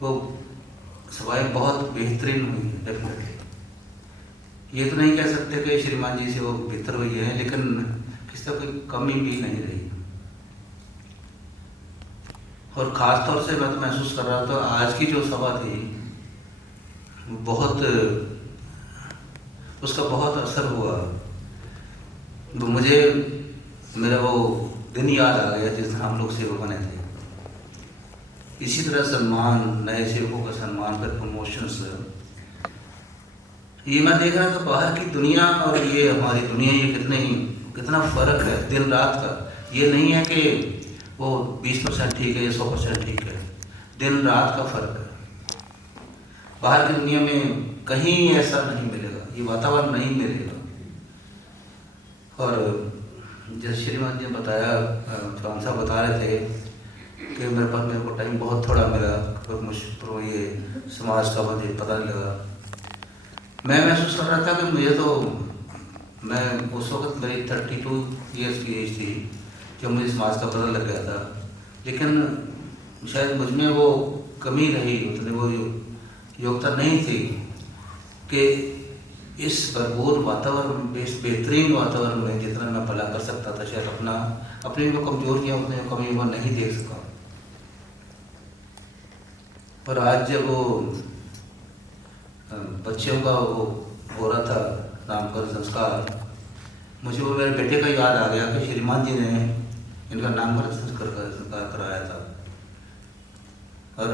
वो सभाएँ बहुत बेहतरीन हुई हैं डेफिनेटली। ये तो नहीं कह सकते कि श्रीमान जी से वो बेहतर हुई है, लेकिन किसी तरह कोई कमी भी नहीं रही। और ख़ास तौर से मैं तो महसूस कर रहा था आज की जो सभा थी बहुत, उसका बहुत असर हुआ। तो मुझे मेरा वो दिन याद आ गया जिस दिन हम लोग सेवक बने थे। इसी तरह सम्मान, नए सेवकों का सम्मान, फिर प्रमोशंस, ये मैं देख रहा था बाहर की दुनिया और ये हमारी दुनिया, ये कितना फ़र्क है दिन रात का। ये नहीं है कि वो 20% ठीक है या 100% ठीक है, दिन रात का फ़र्क है। बाहर की दुनिया में कहीं ऐसा नहीं मिलेगा, ये वातावरण नहीं मिलेगा। और जैसे श्रीमान जी ने बताया, चौहान साहब बता रहे थे कि मेरे को टाइम बहुत थोड़ा मिला, पर ये समाज का मुझे पता नहीं लगा। मैं महसूस कर रहा था कि मैं उस वक्त मेरी 32 ईयर्स की एज थी जब मुझे समाज का पता लग गया था, लेकिन शायद मुझ में वो कमी रही, मतलब वो योग्यता नहीं थी कि इस भरपूर वातावरण, इस बेहतरीन वातावरण में जितना मैं भला कर सकता था, शायद अपनी वो कमजोरियाँ, अपनी कमी वो नहीं देख सका। पर आज जब वो बच्चों का वो हो रहा था नामकरण संस्कार, मुझे वो मेरे बेटे का याद आ गया कि श्रीमान जी ने इनका नामकरण संस्कार कराया था। और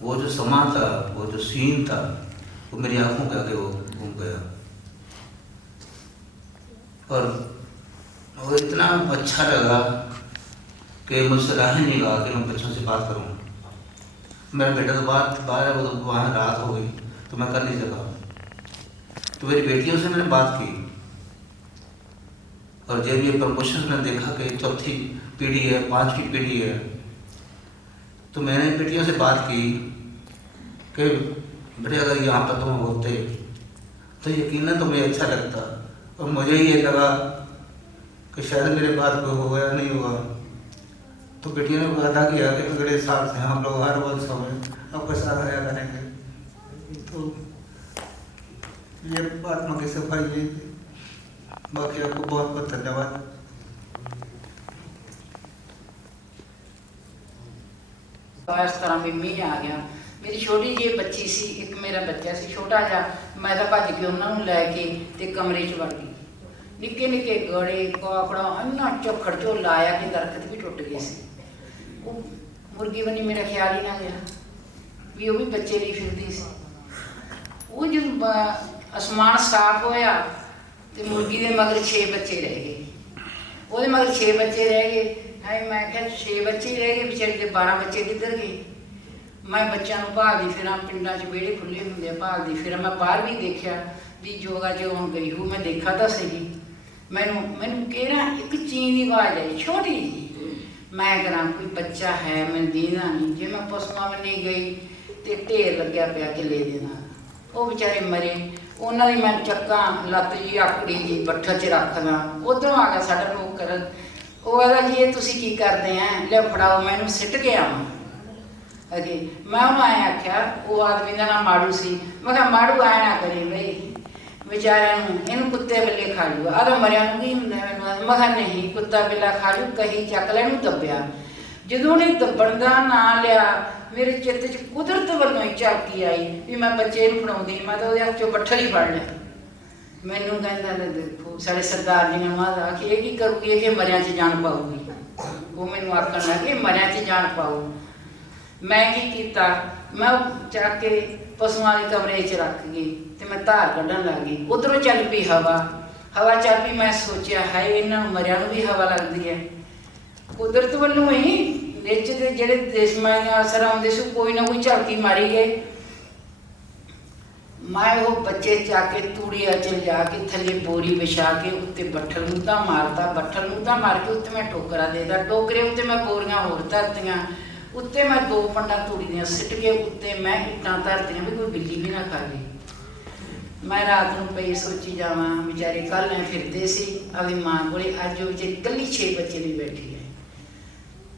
वो जो समा था, वो जो सीन था, वो मेरी आंखों के आगे वो घूम गया। और वो इतना अच्छा लगा कि मुझसे राह ही नहीं लगा कि मैं बच्चों से बात करूँ। मेरा बेटा तो बाहर है, वो तो वहाँ रात हो गई तो मैं कर नहीं सका। तो मेरी बेटियों से मैंने बात की, और जब ये प्रमोशन मैंने देखा कि 4थी पीढ़ी है, 5वीं पीढ़ी है, तो मैंने बेटियों से बात की कि बेटे अगर यहाँ पर तुम होते तो यकीनन तुम्हें अच्छा लगता। और मुझे ये लगा कि शायद मेरे बाद कोई होगा या नहीं होगा। तो बेटियों ने वादा किया कि अगले साल से हम लोग हर वर्ष समय आपके साथ आया करेंगे। तो ये आत्मा की सफाई है। बाकी आपको बहुत बहुत धन्यवाद। इस तरह में आ गया। मेरी छोटी जी बच्ची सी, एक मेरा बच्चा सी छोटा जा, मैं तो भज के उन्होंने लैके ते कमरे च वड़ गई। निक्के निक्के गड़े काकड़ा अन्ना झोखड़ झो लाया कि दरखत भी टुट गए सी। वो मुर्गी बनी मेरा ख्याल ही ना गया भी वो भी बच्चे नहीं फिरती सी। वो जो आसमान साफ होया तो मुर्गी के मगर 6 बच्चे रह गए, वो मगर 6 बच्चे रह गए। है मैं क्या 6 बच्चे रह गए, बेचारे के 12 बच्चे किधर गए। मैं बच्चों को भालदी फिर पिंडा च वेड़े खुले होंगे, भालदी फिर मैं बाहर भी देखा भी जोगा जो हम गई हूँ, मैं देखा तो सही। मैनू कहना एक चीं की आवाज़ आई छोटी जी, मैं करा कोई बच्चा है, मैं देना नहीं। जे मैं पशुओं में नहीं गई तो ढेर लग्या पिया कि ले देना। वो बेचारे मरे, उन्होंने मैं चक्का लत्त जी आकड़ी जी बट्ठल च रख दा। उधरों आ गया साडा नौकर, वो कहता जी ये तुसीं की करते हैं, ले फड़ाओ मैं सिट के आवां। अगे मैं उन्होंने आए आख्या, वो आदमी का नाम माड़ू सी। मैं कहा माड़ू आए ना करी बई बेचारे इन कुत्ते बिल्ले खा लू, आदो मरिया की मैं कहा नहीं कुत्ता बिल्ला खा लू, कहीं चक लै दब्बिया। जो ने दब्बण का ना लिया मेरे चित्त च कुदरत वालों ही झाकी आई भी मैं बच्चे फड़ाउंदी, मैं तो हथ चो बट्ठल ही फड़ लिया। मैनू कहता देखो साढ़े सरदार जी ने माता आखी ये की करूगी कि मरिया च जान पाऊगी। वो मैनू आखन लग गए मरिया च जान पाऊ। मैं की कीता, मैं चक के पशुओं के कमरे च रख गई तो मैं धार कढ़न लग गई। उधरों चल पी हवा चल पी। मैं सोचा है इन्हों मरिया भी हवा लगती है, कुदरत वालों ही निच के जोड़े देशमाई असर आते से कोई ना कोई झाकी मारी गए। मैं वो बच्चे जाके तूड़िया च जाके थले बोरी बिछा के उत्ते बट्ठल मूँह मारता, बट्ठल मूँह मार के उत्ते मैं टोकरा देता, टोकरे उत्ते मैं बोरियां होर धरतियाँ, उत्ते मैं 2 पंडा तूड़ी दियाँ सिट के उत्ते मैं इट्टां धरतियाँ भी कोई बिल्ली भी ना खा गई। मैं रात को पई सोची जावा बेचारे कल फिरते सी अपनी माँ को, अज वो बेचारी कली 6 बच्चे नहीं बैठी है।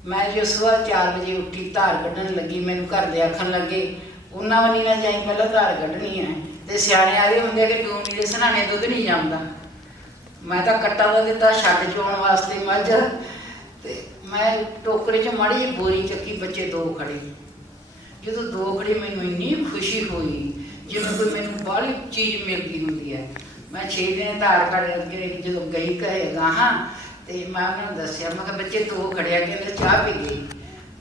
मैं जो सुबह 4 बजे उठी धार कढ़न लगी, मैनू घर दे आखन लगे उन्ना वनी ना जाई, पहला धार कढ़नी है। तो सियाणे आदे होंदे कि डूमनी दे सराणे दुध नहीं जमदा। मैं तो कट्टा दा दिता छड्ड चोण वास्ते मझ, ते मैं टोकरे च माड़ी जी बोरी चक्की, बच्चे 2 खड़े। जो 2 खड़े मैनू इन्नी खुशी हुई जिवें कोई मैनू बाहली चीज़ मिलती होंदी है। मैं 6 दिन धार कढ़ के जो गई घरे गाहां, तो मैं उन्होंने दसिया, मैं कहा बच्चे 2 खड़िया, कहते चाह पी गई।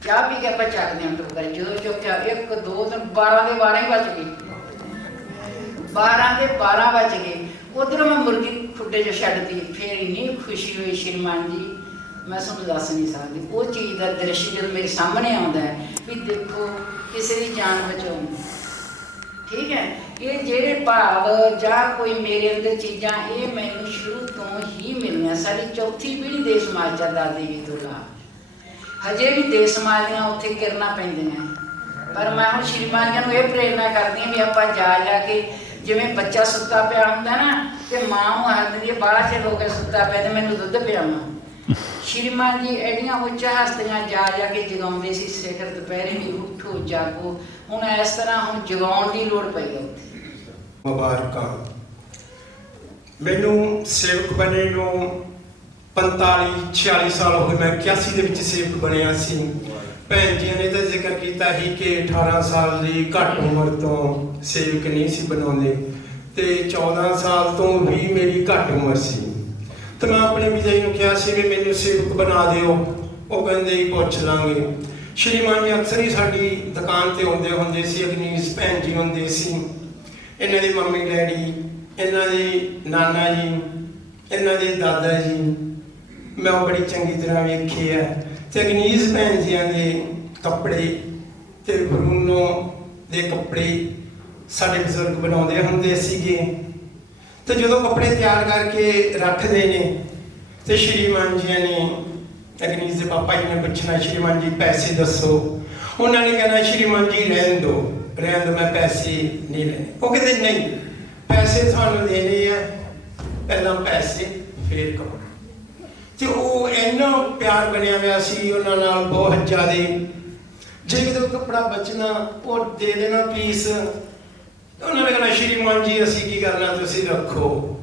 चाह पी के आप चकते हैं टोकर, जो चुक्या 1 2 3 12 के 12 ही बच गए, 12 के 12 बच गए। उधर मैं मुर्गी खुड्डे च छड्डती, फिर इन्नी खुशी हुई श्रीमान जी, मैं तुहानूं दस नहीं सकती। वो चीज़ का दृश्य जो मेरे सामने आता है भी देखो किसी की जान बचाओ, ठीक है। ये ਜਿਹੜੇ भाव ਜਾਂ कोई मेरे अंदर चीज़ां ये मैनू शुरू तो ही मिलियां। साडी चौथी पीढ़ी दे समाज चा दादी जी तो ला हजे भी दे समाज दियां उत्थे किरना पैंदियां। पर मैं हुण श्रीमान जी नूं ये प्रेरणा करदी हां भी आपां जा के जिवें बच्चा सुत्ता पिया हुंदा ना, ते मां नूं आखदी है बाहर चलो के सुत्ता पिया ते मैनूं दुੱਧ पियावां। श्रीमान जी एडियां उच्च हस्तियां जा के जगाउंदे सी, सिखर दुपहरे भी उठो जागो। हुण इस तरह हुण जगाउण दी लोड़ पई है। मुबारक मैनू सेवक बने नूं 45-46 साल हो गए। मैं 81 ਦੇ ਵਿੱਚ सेवक ਬਣਿਆ ਸੀ। ਭੈਣ ਜੀ ਨੇ ਤਾਂ ਜ਼ਿਕਰ ਕੀਤਾ ਸੀ ਕਿ 18 ਸਾਲ ਦੀ ਘੱਟ ਉਮਰ ਤੋਂ ਸੇਵਕ ਨਹੀਂ ਸੀ ਬਣਾਉਂਦੇ, ਤੇ 14 ਸਾਲ ਤੋਂ ਵੀ ਮੇਰੀ ਘੱਟ ਉਮਰ ਸੀ। ਤੇ ਮੈਂ ਆਪਣੇ ਵਿਜੇ ਨੂੰ ਕਿਹਾ ਸੀ ਵੀ ਮੈਨੂੰ ਸੇਵਕ ਬਣਾ ਦਿਓ। ਉਹ ਕਹਿੰਦੇ ਹੀ ਪੁੱਛ ਲਾਂਗੇ। ਸ਼੍ਰੀਮਾਨ ਜੀ ਅਕਸਰ ਹੀ ਸਾਡੀ ਦੁਕਾਨ ਤੇ ਆਉਂਦੇ ਹੁੰਦੇ ਸੀ। ਅਗਨੀਸ਼ ਭੈਣ ਜੀ ਹੁੰਦੇ ਸੀ, ਇਹਨਾਂ ਦੀ ਮੰਮੀ ਡੈਡੀ, ਇਹਨਾਂ ਦੇ ਨਾਨਾ ਜੀ, ਇਹਨਾਂ ਦੇ ਦਾਦਾ ਜੀ, ਮੈਂ ਉਹ ਬੜੀ ਚੰਗੀ ਤਰ੍ਹਾਂ ਵੇਖੇ ਆ। ਤੇ ਅਗਨੀਸ਼ ਭੈਣ ਜੀਆਂ ਦੇ ਕੱਪੜੇ ਤੇ ਬਰੂਨੋ ਦੇ ਕੱਪੜੇ ਸਾਡੇ ਬਜ਼ੁਰਗ ਬਣਾਉਂਦੇ ਹੁੰਦੇ ਸੀਗੇ। ਤੇ ਜਦੋਂ ਕੱਪੜੇ ਤਿਆਰ ਕਰਕੇ ਰੱਖਦੇ ਨੇ ਤੇ ਸ਼੍ਰੀਮਾਨ ਜੀ ਨੇ ਅਗਨੀਸ਼ ਦੇ ਪਾਪਾ ਜੀ ਨੇ ਪੁੱਛਣਾ, ਸ਼੍ਰੀਮਾਨ ਜੀ ਪੈਸੇ ਦੱਸੋ। ਉਹਨਾਂ ਨੇ ਕਹਿਣਾ ਸ਼੍ਰੀਮਾਨ ਜੀ ਰਹਿਣ ਦਿਓ, ਰਹਿਣ ਦਿਓ, ਮੈਂ ਪੈਸੇ ਨਹੀਂ ਲੈਣੇ। ਉਹ ਕਹਿੰਦੇ ਨਹੀਂ, ਪੈਸੇ ਤੁਹਾਨੂੰ ਦੇਣੇ ਆ, ਪਹਿਲਾਂ ਪੈਸੇ ਫਿਰ ਕੱਪੜੇ। ਤੇ ਉਹ ਇੰਨਾ ਪਿਆਰ ਬਣਿਆ ਹੋਇਆ ਸੀ ਉਹਨਾਂ ਨਾਲ ਬਹੁਤ ਜ਼ਿਆਦਾ। ਜੇ ਕਿਤੇ ਕੱਪੜਾ ਬਚਣਾ ਉਹ ਦੇ ਦੇਣਾ ਪੀਸ। ਉਹਨਾਂ ਨੇ ਕਹਿਣਾ ਸ਼੍ਰੀਮਾਨ ਜੀ ਅਸੀਂ ਕੀ ਕਰਨਾ, ਤੁਸੀਂ ਰੱਖੋ।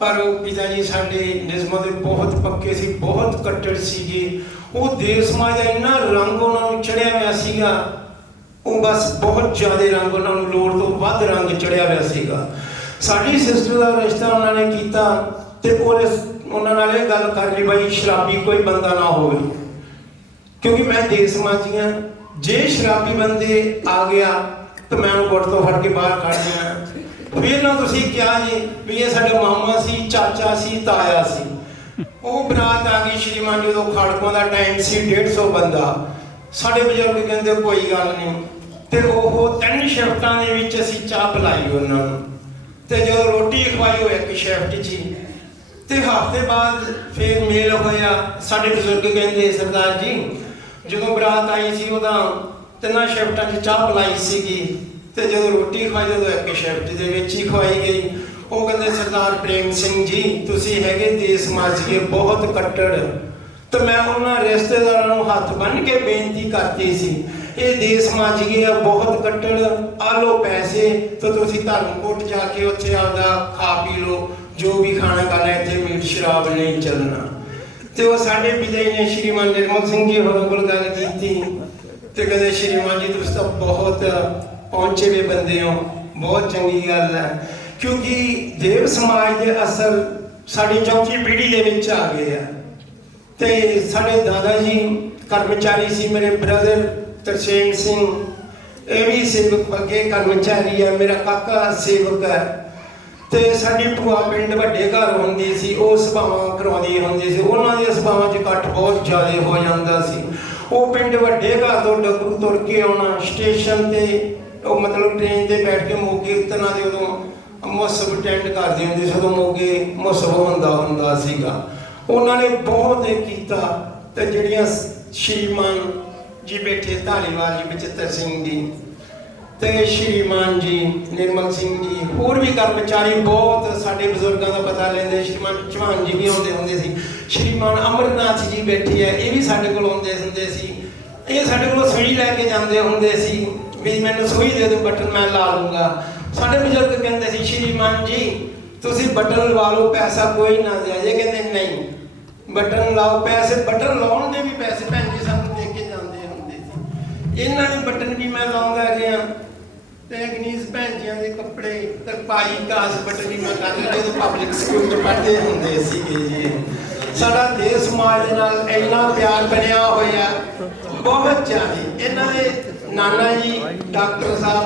ਪਰ ਉਹ ਪਿਤਾ ਜੀ ਸਾਡੇ ਨਿਯਮਾਂ ਦੇ ਬਹੁਤ ਪੱਕੇ ਸੀ, ਬਹੁਤ ਕੱਟੜ ਸੀਗੇ। ਉਹ ਦੇਸ਼ ਸਮਾਜ ਦਾ ਇੰਨਾ ਰੰਗ ਉਹਨਾਂ ਨੂੰ ਚੜਿਆ ਹੋਇਆ ਸੀਗਾ, ਉਹ ਬਸ ਬਹੁਤ ਜ਼ਿਆਦਾ ਰੰਗ ਉਹਨਾਂ ਨੂੰ ਲੋੜ ਤੋਂ ਵੱਧ ਰੰਗ ਚੜਿਆ ਹੋਇਆ ਸੀਗਾ। ਸਾਡੀ ਸਿਸਟਰ ਦਾ ਰਿਸ਼ਤਾ ਉਹਨਾਂ ਨੇ ਕੀਤਾ ਤੇ ਉਹਨਾਂ ਨਾਲ ਇਹ ਗੱਲ ਕਰ ਲਈ ਬਾਈ ਸ਼ਰਾਬੀ ਕੋਈ ਬੰਦਾ ਨਾ ਹੋਵੇ, ਕਿਉਂਕਿ ਮੈਂ ਦੇਸ਼ ਸਮਾਜੀਆਂ। ਜੇ ਸ਼ਰਾਬੀ ਬੰਦੇ ਆ ਗਿਆ ਤਾਂ ਮੈਂ ਉਹਨੂੰ ਗੁੱਟ ਤੋਂ ਫੜ ਕੇ ਬਾਹਰ ਕੱਢ ਦਿਆਂ। ਫਿਰ ਨਾ ਤੁਸੀਂ ਕਿਹਾ ਜੀ ਵੀ ਇਹ ਸਾਡਾ ਮਾਮਾ ਸੀ, ਚਾਚਾ ਸੀ, ਤਾਇਆ ਸੀ। ਉਹ ਬਰਾਤ ਆ ਗਈ ਸ਼੍ਰੀਮਾਨ ਜੀ, ਉਦੋਂ ਖੜਕੋਂ ਦਾ ਟਾਈਮ ਸੀ, 150 ਬੰਦਾ। ਸਾਡੇ ਬਜ਼ੁਰਗ ਕਹਿੰਦੇ ਕੋਈ ਗੱਲ ਨਹੀਂ। ਤੇ ਉਹ 3 ਸ਼ਿਫਟਾਂ ਦੇ ਵਿੱਚ ਅਸੀਂ ਚਾਹ ਪਿਲਾਈ ਉਹਨਾਂ ਨੂੰ, ਤੇ ਜਦੋਂ ਰੋਟੀ ਖਵਾਈ ਉਹ 1 ਸ਼ਿਫਟ 'ਚ ਹੀ। ਤੇ ਹਫ਼ਤੇ ਬਾਅਦ ਫਿਰ ਮੇਲ ਹੋਇਆ। ਸਾਡੇ ਬਜ਼ੁਰਗ ਕਹਿੰਦੇ ਸਰਦਾਰ ਜੀ ਜਦੋਂ ਬਰਾਤ ਆਈ ਸੀ ਉਦੋਂ 3 ਸ਼ਿਫਟਾਂ 'ਚ ਚਾਹ ਪਿਲਾਈ ਸੀਗੀ, ਤੇ ਜਦੋਂ ਰੋਟੀ ਖਵਾਈ ਉਦੋਂ 1 ਸ਼ਿਫਟ ਦੇ ਵਿੱਚ ਹੀ ਖਵਾਈ ਗਈ। ਉਹ ਕਹਿੰਦੇ ਸਰਦਾਰ ਪ੍ਰੇਮ ਸਿੰਘ ਜੀ ਤੁਸੀਂ ਹੈਗੇ ਦੇਸ਼ ਸਮਾਜੀਏ ਬਹੁਤ ਕੱਟੜ। ਤੇ ਮੈਂ ਉਹਨਾਂ ਰਿਸ਼ਤੇਦਾਰਾਂ ਨੂੰ ਹੱਥ ਬੰਨ੍ਹ ਕੇ ਬੇਨਤੀ ਕਰਤੀ ਸੀ, ਇਹ ਦੇਸ਼ ਸਮਾਜੀਏ ਆ ਬਹੁਤ ਕੱਟੜ, ਆ ਲਓ ਪੈਸੇ ਤੇ ਤੁਸੀਂ ਧਰਮਕੋਟ ਜਾ ਕੇ ਉੱਥੇ ਆਪਦਾ ਖਾ ਪੀ ਲਓ, ਜੋ ਵੀ ਖਾਣਾ ਖਾਣਾ, ਇੱਥੇ ਮੀਟ ਸ਼ਰਾਬ ਨਹੀਂ ਚੱਲਣਾ। ਤੇ ਉਹ ਸਾਡੇ ਵਿਜੇ ਨੇ ਸ਼੍ਰੀਮਾਨ ਨਿਰਮਲ ਸਿੰਘ ਜੀ ਹੋਰਾਂ ਕੋਲ ਗੱਲ ਕੀਤੀ ਤੇ ਕਹਿੰਦੇ ਸ਼੍ਰੀਮਾਨ ਜੀ ਤੁਸੀਂ ਤਾਂ ਬਹੁਤ ਪਹੁੰਚੇ ਹੋਏ ਬੰਦੇ ਹੋ, ਬਹੁਤ ਚੰਗੀ ਗੱਲ ਹੈ। ਕਿਉਂਕਿ ਦੇਵ ਸਮਾਜ ਦੇ ਅਸਰ ਸਾਡੀ ਚੌਥੀ ਪੀੜ੍ਹੀ ਦੇ ਵਿੱਚ ਆ ਗਏ ਆ। ਤੇ ਸਾਡੇ ਦਾਦਾ ਜੀ ਕਰਮਚਾਰੀ ਸੀ, ਮੇਰੇ ਬ੍ਰਦਰ ਤਰਸੇਮ ਸਿੰਘ ਇਹ ਵੀ ਸੇਵਕ ਅੱਗੇ ਕਰਮਚਾਰੀ ਹੈ, ਮੇਰਾ ਕਾਕਾ ਸੇਵਕ ਹੈ। ਤੇ ਸਾਡੀ ਭੂਆ ਪਿੰਡ ਵੱਡੇ ਘਰ ਹੁੰਦੀ ਸੀ, ਉਹ ਸਭਾਵਾਂ ਕਰਾਉਂਦੀ ਹੁੰਦੀ ਸੀ। ਉਹਨਾਂ ਦੀਆਂ ਸਭਾਵਾਂ 'ਚ ਇਕੱਠ ਬਹੁਤ ਜ਼ਿਆਦਾ ਹੋ ਜਾਂਦਾ ਸੀ। ਉਹ ਪਿੰਡ ਵੱਡੇ ਘਰ ਤੋਂ ਡੱਬੂ ਤੁਰ ਕੇ ਆਉਣਾ ਸਟੇਸ਼ਨ ਤੇ, ਉਹ ਮਤਲਬ ਟ੍ਰੇਨ ਤੇ ਬੈਠ ਕੇ ਮੋਗੇ ਉਤਰਨਾ। ਦੇ ਉਦੋਂ ਮੌਸਮ ਅਟੈਂਡ ਕਰਦੇ ਹੁੰਦੇ ਸੀ, ਉਦੋਂ ਮੋਗੇ ਮੌਸਮ ਹੁੰਦਾ ਸੀਗਾ। ਉਹਨਾਂ ਨੇ ਬਹੁਤ ਇਹ ਕੀਤਾ। ਤੇ ਜਿਹੜੀਆਂ ਸ਼੍ਰੀਮਾਨ ਜੀ ਬੈਠੇ ਧਾਲੀਵਾਲ ਜੀ ਬਚਿੱਤਰ ਸਿੰਘ ਜੀ, ਤੇ ਸ਼੍ਰੀਮਾਨ ਜੀ ਨਿਰਮਲ ਸਿੰਘ ਜੀ, ਹੋਰ ਵੀ ਕਰਮਚਾਰੀ ਬਹੁਤ ਸਾਡੇ ਬਜ਼ੁਰਗਾਂ ਦਾ ਪਤਾ ਲੈਂਦੇ। ਸ਼੍ਰੀਮਾਨ ਚੌਹਾਨ ਜੀ ਵੀ ਆਉਂਦੇ ਹੁੰਦੇ ਸੀ। ਸ਼੍ਰੀਮਾਨ ਅਮਰਨਾਥ ਜੀ ਬੈਠੇ ਆ, ਇਹ ਵੀ ਸਾਡੇ ਕੋਲ ਆਉਂਦੇ ਹੁੰਦੇ ਸੀ। ਇਹ ਸਾਡੇ ਕੋਲ ਸੂਈ ਲੈ ਕੇ ਜਾਂਦੇ ਹੁੰਦੇ ਸੀ ਵੀ ਮੈਨੂੰ ਸੂਈ ਦੇ ਦਿਓ, ਬਟਨ ਮੈਂ ਲਾ ਲੂੰਗਾ। ਸਾਡੇ ਬਜ਼ੁਰਗ ਕਹਿੰਦੇ ਸੀ ਸ਼੍ਰੀਮਾਨ ਜੀ ਤੁਸੀਂ ਬਟਨ ਲਵਾ ਲਓ, ਪੈਸਾ ਕੋਈ ਨਾ ਦਿਆ ਜੇ। ਕਹਿੰਦੇ ਨਹੀਂ ਬਟਨ ਲਾਓ, ਪੈਸੇ ਬਟਨ ਲਾਉਣ ਦੇ ਵੀ ਪੈਸੇ ਭੈਣ ਜੀ ਸਾਨੂੰ ਦੇ ਕੇ ਜਾਂਦੇ ਹੁੰਦੇ ਸੀ। ਇਹਨਾਂ ਦੇ ਬਟਨ ਵੀ ਮੈਂ ਲਾਉਂਦਾ ਰਿਹਾ ਤੇ ਗਨੀਸ ਭੈਣ ਜੀਆਂ ਦੇ ਕੱਪੜੇ ਤਰਪਾਈ ਕਾਸ ਬਟਨ ਵੀ ਮੈਂ ਕਰਦਾ ਜਦੋਂ ਪਬਲਿਕ ਸਕੂਲ ਚ ਪੜ੍ਹਦੇ ਹੁੰਦੇ ਸੀਗੇ ਜੀ। ਸਾਡਾ ਦੇਸ਼ ਸਮਾਜ ਦੇ ਨਾਲ ਇੰਨਾ ਪਿਆਰ ਬਣਿਆ ਹੋਇਆ ਬਹੁਤ ਜ਼ਿਆਦਾ। ਇਹਨਾਂ ਦੇ ਨਾਨਾ ਜੀ ਡਾਕਟਰ ਸਾਹਿਬ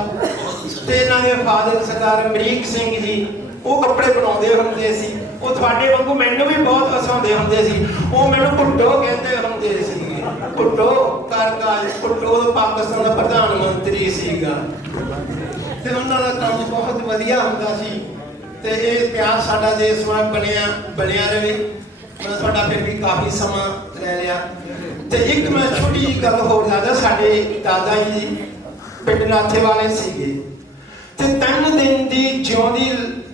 ਤੇ ਇਹਨਾਂ ਦੇ ਫਾਦਰ ਸਰਦਾਰ ਅਮਰੀਕ ਸਿੰਘ ਜੀ, ਉਹ ਕੱਪੜੇ ਬਣਾਉਂਦੇ ਹੁੰਦੇ ਸੀ। ਉਹ ਤੁਹਾਡੇ ਵਾਂਗੂ ਮੈਨੂੰ ਵੀ ਬਹੁਤ ਹਸਾਉਂਦੇ ਹੁੰਦੇ ਸੀ। ਉਹ ਮੈਨੂੰ ਭੁੱਟੋ ਕਹਿੰਦੇ ਹੁੰਦੇ ਸੀ। ਭੁੱਟੋ ਕਰਤਾਜ ਭੁੱਟੋ ਪਾਕਿਸਤਾਨ ਦਾ ਪ੍ਰਧਾਨ ਮੰਤਰੀ ਸੀਗਾ ਤੇ ਉਹਨਾਂ ਦਾ ਕੰਮ ਬਹੁਤ ਵਧੀਆ ਹੁੰਦਾ ਸੀ। ਤੇ ਇਹ ਪਿਆਰ ਸਾਡਾ ਦੇਸ਼ ਸਮਾਜ ਬਣਿਆ ਰਹੇ। ਮੈਂ ਤੁਹਾਡਾ ਫਿਰ ਵੀ ਕਾਫੀ ਸਮਾਂ ਲੈ ਲਿਆ। ਤੇ ਇੱਕ ਮੈਂ ਛੋਟੀ ਜਿਹੀ ਗੱਲ ਹੋਰ ਦੱਸਦਾ। ਸਾਡੇ ਦਾਦਾ ਜੀ ਪਿੰਡ ਨਾਥੇ ਵਾਲੇ ਸੀਗੇ ਤੇ 3 ਦਿਨ ਦੀ ਜਿਉਂਦੀ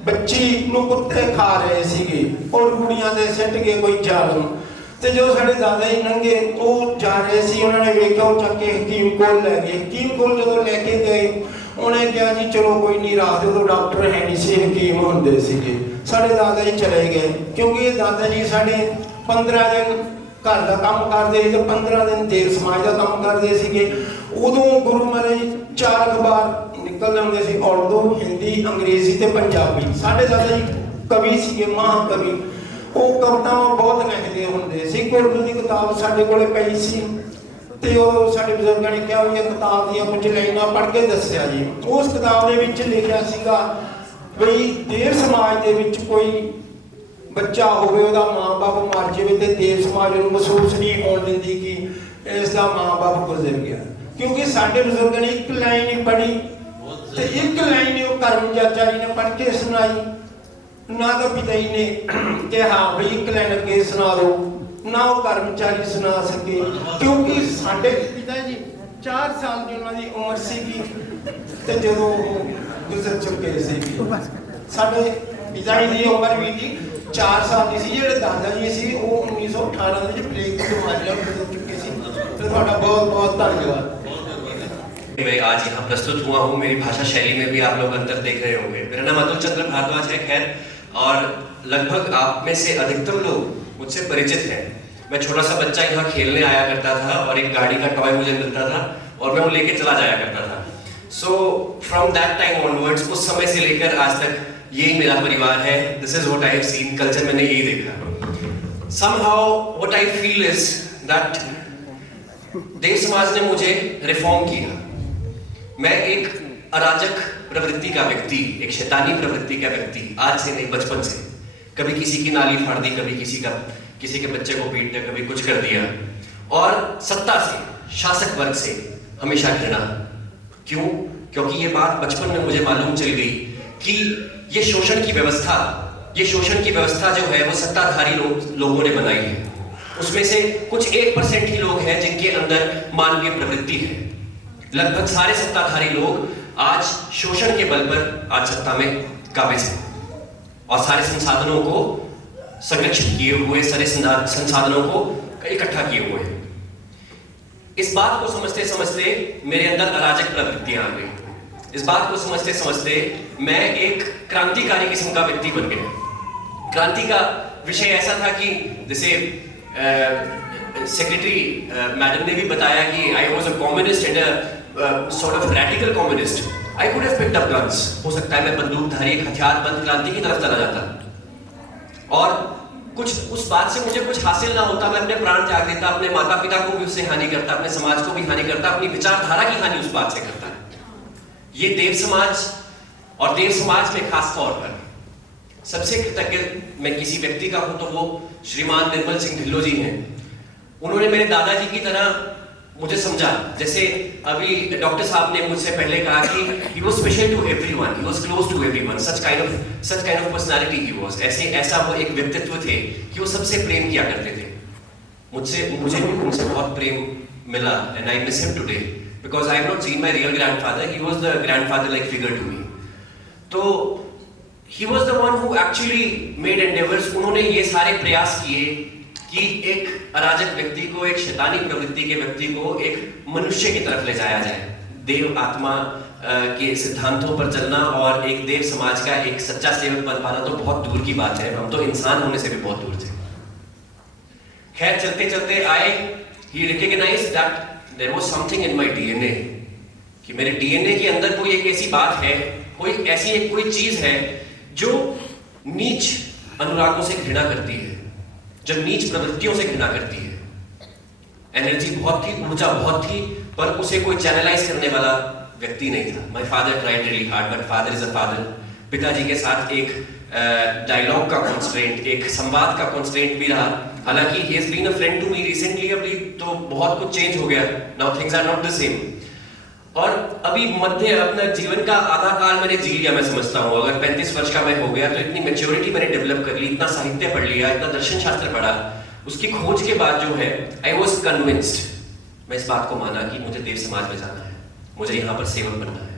ਬੱਚੀ ਨੂੰ ਕੁੱਤੇ ਖਾ ਰਹੇ ਸੀਗੇ ਔਰ ਕੁੜੀਆਂ ਦੇ ਸਿੱਟ ਗਏ ਕੋਈ ਜ਼ਾਲਮ। ਤੇ ਜੋ ਸਾਡੇ ਦਾਦਾ ਜੀ ਨੰਗੇ ਉਹ ਜਾ ਰਹੇ ਸੀ, ਉਹਨਾਂ ਨੇ ਵੇਖਿਆ, ਉਹ ਚੱਕ ਕੇ ਹਕੀਮ ਕੋਲ ਲੈ ਗਏ। ਹਕੀਮ ਕੋਲ ਜਦੋਂ ਲੈ ਕੇ ਗਏ ਉਹਨੇ ਕਿਹਾ ਜੀ ਚਲੋ ਕੋਈ ਨਹੀਂ, ਰਾਤ ਉਦੋਂ ਡਾਕਟਰ ਹੈ ਨਹੀਂ ਸੀ, ਹਕੀਮ ਹੁੰਦੇ ਸੀਗੇ। ਸਾਡੇ ਦਾਦਾ ਜੀ ਚਲੇ ਗਏ ਕਿਉਂਕਿ ਇਹ ਦਾਦਾ ਜੀ ਸਾਡੇ 15 ਦਿਨ ਘਰ ਦਾ ਕੰਮ ਕਰਦੇ ਸੀ ਤੇ 15 ਦਿਨ ਦੇਸ਼ ਸਮਾਜ ਦਾ ਕੰਮ ਕਰਦੇ ਸੀਗੇ। ਉਦੋਂ ਗੁਰੂ ਮਹਾਰਾਜ 4 ਅਖਬਾਰ ਨਿਕਲਦੇ ਹੁੰਦੇ ਸੀ, ਉਰਦੂ, ਹਿੰਦੀ, ਅੰਗਰੇਜ਼ੀ ਤੇ ਪੰਜਾਬੀ। ਸਾਡੇ ਦਾਦਾ ਜੀ ਕਵੀ ਸੀਗੇ, ਮਹਾਕਵੀ। ਉਹ ਕਵਿਤਾਵਾਂ ਬਹੁਤ ਲਿਖਦੇ ਹੁੰਦੇ ਸੀ। ਉਰਦੂ ਦੀ ਕਿਤਾਬ ਸਾਡੇ ਕੋਲੇ ਪਈ ਸੀ ਤੇ ਉਹ ਸਾਡੇ ਬਜ਼ੁਰਗਾਂ ਨੇ ਕਿਹਾ ਵੀ ਇਹ ਕਿਤਾਬ ਦੀਆਂ ਕੁਝ ਲਾਈਨਾਂ ਪੜ੍ਹ ਕੇ ਦੱਸਿਆ ਜੀ। ਉਸ ਕਿਤਾਬ ਦੇ ਵਿੱਚ ਲਿਖਿਆ ਸੀਗਾ ਵੀ ਦੇਵ ਸਮਾਜ ਦੇ ਵਿੱਚ ਕੋਈ ਬੱਚਾ ਹੋਵੇ, ਉਹਦਾ ਮਾਂ-ਬਾਪ ਮਰ ਜਾਵੇ ਤੇ ਦੇਵ ਸਮਾਜ ਨੂੰ ਮਹਿਸੂਸ ਨਹੀਂ ਹੋਣ ਦਿੰਦੀ ਕਿ ਇਸ ਦਾ ਮਾਂ-ਬਾਪ ਗੁਜ਼ਰ ਗਿਆ। ਕਿਉਂਕਿ ਸਾਡੇ ਬਜ਼ੁਰਗਾਂ ਨੇ ਇੱਕ ਲਾਈਨ ਹੀ ਪੜ੍ਹੀ ਤੇ ਇੱਕ ਲਾਈਨ ਹੀ ਉਹ ਕਰਮ ਚਾਚਾ ਜੀ ਨੇ ਪੜ੍ਹ ਕੇ ਸੁਣਾਈ। ਨਾ ਤਾਂ ਪਿਤਾ ਜੀ ਨੇ ਕਿਹਾ ਵੀ ਇੱਕ ਲਾਈਨ ਅੱਗੇ ਸੁਣਾ ਦਿਓ, ਨਾ ਉਹ ਕਰਮਚਾਰੀ ਸੁਣਾ ਸਕੇ ਕਿਉਂਕਿ ਸਾਡੇ ਪਿਤਾ ਜੀ 4 ਸਾਲ ਦੀ ਉਹਨਾਂ ਦੀ ਉਮਰ ਸੀਗੀ ਤੇ ਜਦੋਂ ਗੁਜ਼ਰ ਚੁੱਕੇ ਸੀ। ਸਾਡੇ ਪਿਤਾ ਜੀ ਦੀ ਉਮਰ ਵੀ ਜੀ 4 ਸਾਲ ਦੀ ਸੀ। ਜਿਹੜੇ ਦਾਦਾ ਜੀ ਸੀ ਉਹ 1918 ਦੇ ਵਿੱਚ ਪਲੇਗ ਦੀ ਬਿਮਾਰੀ ਨਾਲ ਗੁਜ਼ਰ ਚੁੱਕੇ ਸੀ। ਤੇ ਤੁਹਾਡਾ बहुत बहुत धन्यवाद। मैं आज यहाँ प्रस्तुत हुआ हूँ। मेरी भाषा शैली में भी आप लोग अंतर देख रहे होंगे। मेरा नाम अतुल चंद्र भारद्वाज है। खैर, और लगभग आप में से अधिकतर लोग मुझसे परिचित हैं। मैं छोटा सा बच्चा यहाँ खेलने आया करता था और एक गाड़ी का टॉय मुझे मिलता था और मैं वो लेके चला जाया करता था। So from that time onwards, उस समय से लेकर आज तक यही मेरा परिवार है। This is what I have seen. Culture मैंने यही देखा। Somehow what I feel is that Dev Samaj ने मुझे रिफॉर्म किया। मैं एक अराजक प्रवृत्ति का व्यक्ति, एक शैतानी प्रवृत्ति का व्यक्ति आज से नहीं, बचपन से कभी किसी की नाली फाड़ दी, कभी किसी के बच्चे को पीट दिया, कभी कुछ कर दिया। और सत्ता से, शासक वर्ग से हमेशा घृणा। क्यों? क्योंकि ये बात बचपन में मुझे मालूम चल गई कि ये शोषण की व्यवस्था जो है वो सत्ताधारी लोगों ने बनाई है। उसमें से कुछ 1% ही लोग हैं जिनके अंदर मानवीय प्रवृत्ति है। लगभग सारे सत्ताधारी लोग आज शोषण के बल पर आज सत्ता में काबिज हैं और सारे संसाधनों को संरक्षित किए हुए, सारे संसाधनों को इकट्ठा किए हुए हैं। इस बात को समझते समझते मेरे अंदर अराजक प्रवृत्तियां आ गई। इस बात को समझते समझते मैं एक क्रांतिकारी किस्म का व्यक्ति बन गया। क्रांति का विषय ऐसा था कि जैसे सेक्रेटरी मैडम ने भी बताया कि I was a communist and sort of radical communist. I could have picked up guns. हो सकता है मैं बंदूकधारी, एक हथियारबंद क्रांति की तरफ चला जाता और कुछ उस बात से मुझे कुछ हासिल ना होता। मैं अपने प्राण त्याग देता, अपने माता पिता को भी उससे हानि करता, अपने समाज को भी हानि करता, अपनी विचारधारा की हानि उस बात से करता। ये देव समाज और देव समाज में खास तौर पर सबसे कृतज्ञ मैं किसी व्यक्ति का हूं तो वो श्रीमान निर्मल सिंह ढिल्लों जी हैं। उन्होंने मेरे दादाजी की तरह मुझे समझा। जैसे अभी डॉक्टर साहब ने मुझसे पहले कहा कि he was special to everyone, he was close to everyone, such kind of personality he was। ऐसा वो एक व्यक्तित्व थे कि वो सबसे प्रेम किया करते थे। मुझे भी उनसे बहुत प्रेम मिला and I miss him today। because I have not seen my real grandfather. He was the grandfather-like figure to me. तो he was the one who actually made endeavors. उन्होंने ये सारे प्रयास किए कि एक अराजक व्यक्ति को, एक शैतानी प्रवृत्ति के व्यक्ति को एक मनुष्य की तरफ ले जाया जाए। देव आत्मा के सिद्धांतों पर चलना और एक देव समाज का एक सच्चा सेवक बन पाना तो बहुत दूर की बात है, हम तो इंसान होने से भी बहुत दूर थे। खैर चलते चलते आए, he recognized that there was something in my DNA, कि मेरे DNA के अंदर कोई एक ऐसी बात है, कोई ऐसी एक कोई चीज है जो नीच अनुरागों से घृणा करती है, जो नीच प्रवृत्तियों से घृणा करती है। एनर्जी बहुत थी, ऊर्जा बहुत थी, पर उसे कोई चैनलाइज करने वाला व्यक्ति नहीं था। My father tried really hard, but father is a father. पिताजी के साथ एक डायलॉग का कॉन्स्ट्रेंट, एक संवाद का कॉन्स्ट्रेंट भी रहा। हालांकि he has been a friend to me recently, अभी तो बहुत कुछ चेंज हो गया, now things are not the same. और अभी मध्य अपना जीवन का आधा काल मैंने जी लिया, मैं समझता हूँ। अगर 35 वर्ष का मैं हो गया तो इतनी मैच्योरिटी मैंने डेवलप कर ली, इतना साहित्य पढ़ लिया, इतना दर्शन शास्त्र पढ़ा। उसकी खोज के बाद जो है आई वॉज कन्विंस्ड, मैं इस बात को माना कि मुझे देव समाज में जाना है, मुझे यहाँ पर सेवक बनना है।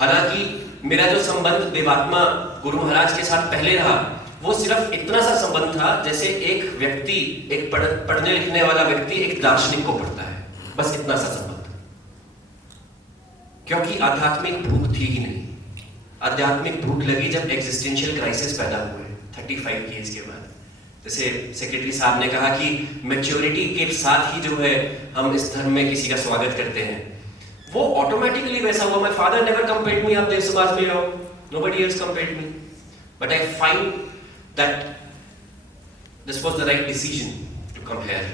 हालांकि मेरा जो संबंध देवात्मा गुरु महाराज के साथ पहले रहा, वो सिर्फ इतना सा संबंध था जैसे एक व्यक्ति, एक पढ़ने लिखने वाला व्यक्ति एक दार्शनिक को पढ़ता है, बस इतना सा संबंध। क्योंकि आध्यात्मिक भूख थी ही नहीं। आध्यात्मिक भूख लगी जब एग्जिस्टेंशियल क्राइसिस पैदा हुए 35 की एज के बाद। जैसे सेक्रेटरी साहब ने कहा कि मैच्योरिटी के साथ ही जो है हम इस धर्म में किसी का स्वागत करते हैं, वो ऑटोमेटिकली वैसा हुआ। My father never compared me, आप देव समाज में आओ, nobody else compared me, but I find that this was the right decision to come here.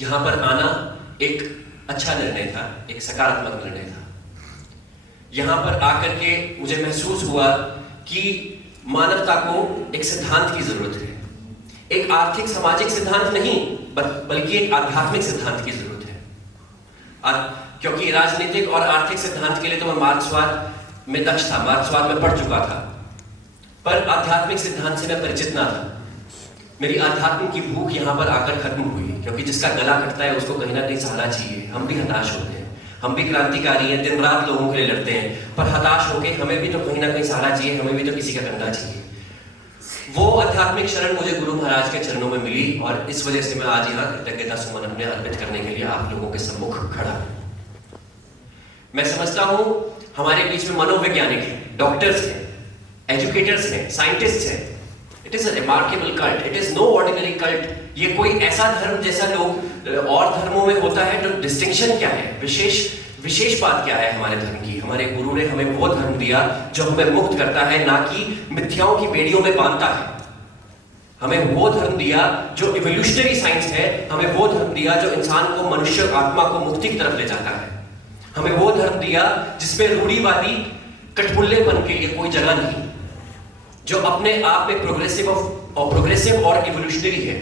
यहां पर आना एक अच्छा निर्णय था, एक सकारात्मक निर्णय था। यहां पर आकर के मुझे महसूस हुआ कि मानवता को एक सिद्धांत की जरूरत है, एक आर्थिक सामाजिक सिद्धांत नहीं, बल्कि एक आध्यात्मिक सिद्धांत की जरूरत है। क्योंकि राजनीतिक और आर्थिक सिद्धांत के लिए तो मैं मार्क्सवाद में दक्ष था, मार्क्सवाद में पढ़ चुका था, पर आध्यात्मिक सिद्धांत से मैं परिचित ना था। मेरी आध्यात्म की भूख यहाँ पर आकर खत्म हुई, क्योंकि जिसका गला कटता है उसको कहीं ना कहीं सहारा चाहिए। हम भी हताश होते हैं, हम भी क्रांतिकारी हैं, दिन रात लोगों के लिए लड़ते हैं, पर हताश होके हमें भी तो कहीं ना कहीं सहारा चाहिए, हमें भी तो किसी का कंधा चाहिए। वो आध्यात्मिक शरण मुझे गुरु महाराज के चरणों में मिली, और इस वजह से मैं आज यहाँ कृतज्ञता सुमन अपने अर्पित करने के लिए आप लोगों के सम्मुख खड़ा हूं। मैं समझता हूं हमारे बीच में मनोवैज्ञानिक हैं, डॉक्टर्स हैं, एजुकेटर्स हैं, साइंटिस्ट हैं। It is a remarkable cult, it is no ordinary cult. ये कोई ऐसा धर्म जैसा लोग और धर्मों में होता है, जो डिस्टिंक्शन क्या है, विशेष बात क्या है हमारे धर्म की। हमारे गुरु ने हमें वो धर्म दिया जो हमें मुक्त करता है, ना कि मिथ्याओं की बेड़ियों में बांधता है। हमें वो धर्म दिया जो इवोल्यूशनरी साइंस है, हमें वो धर्म दिया जो इंसान को, मनुष्य आत्मा को मुक्ति की तरफ ले जाता है। हमें वो धर्म दिया जिसमें रूढ़िवादी कठपुतलेपन के लिए कोई जगह नहीं, जो अपने आप में प्रोग्रेसिव और इवोल्यूशनरी है,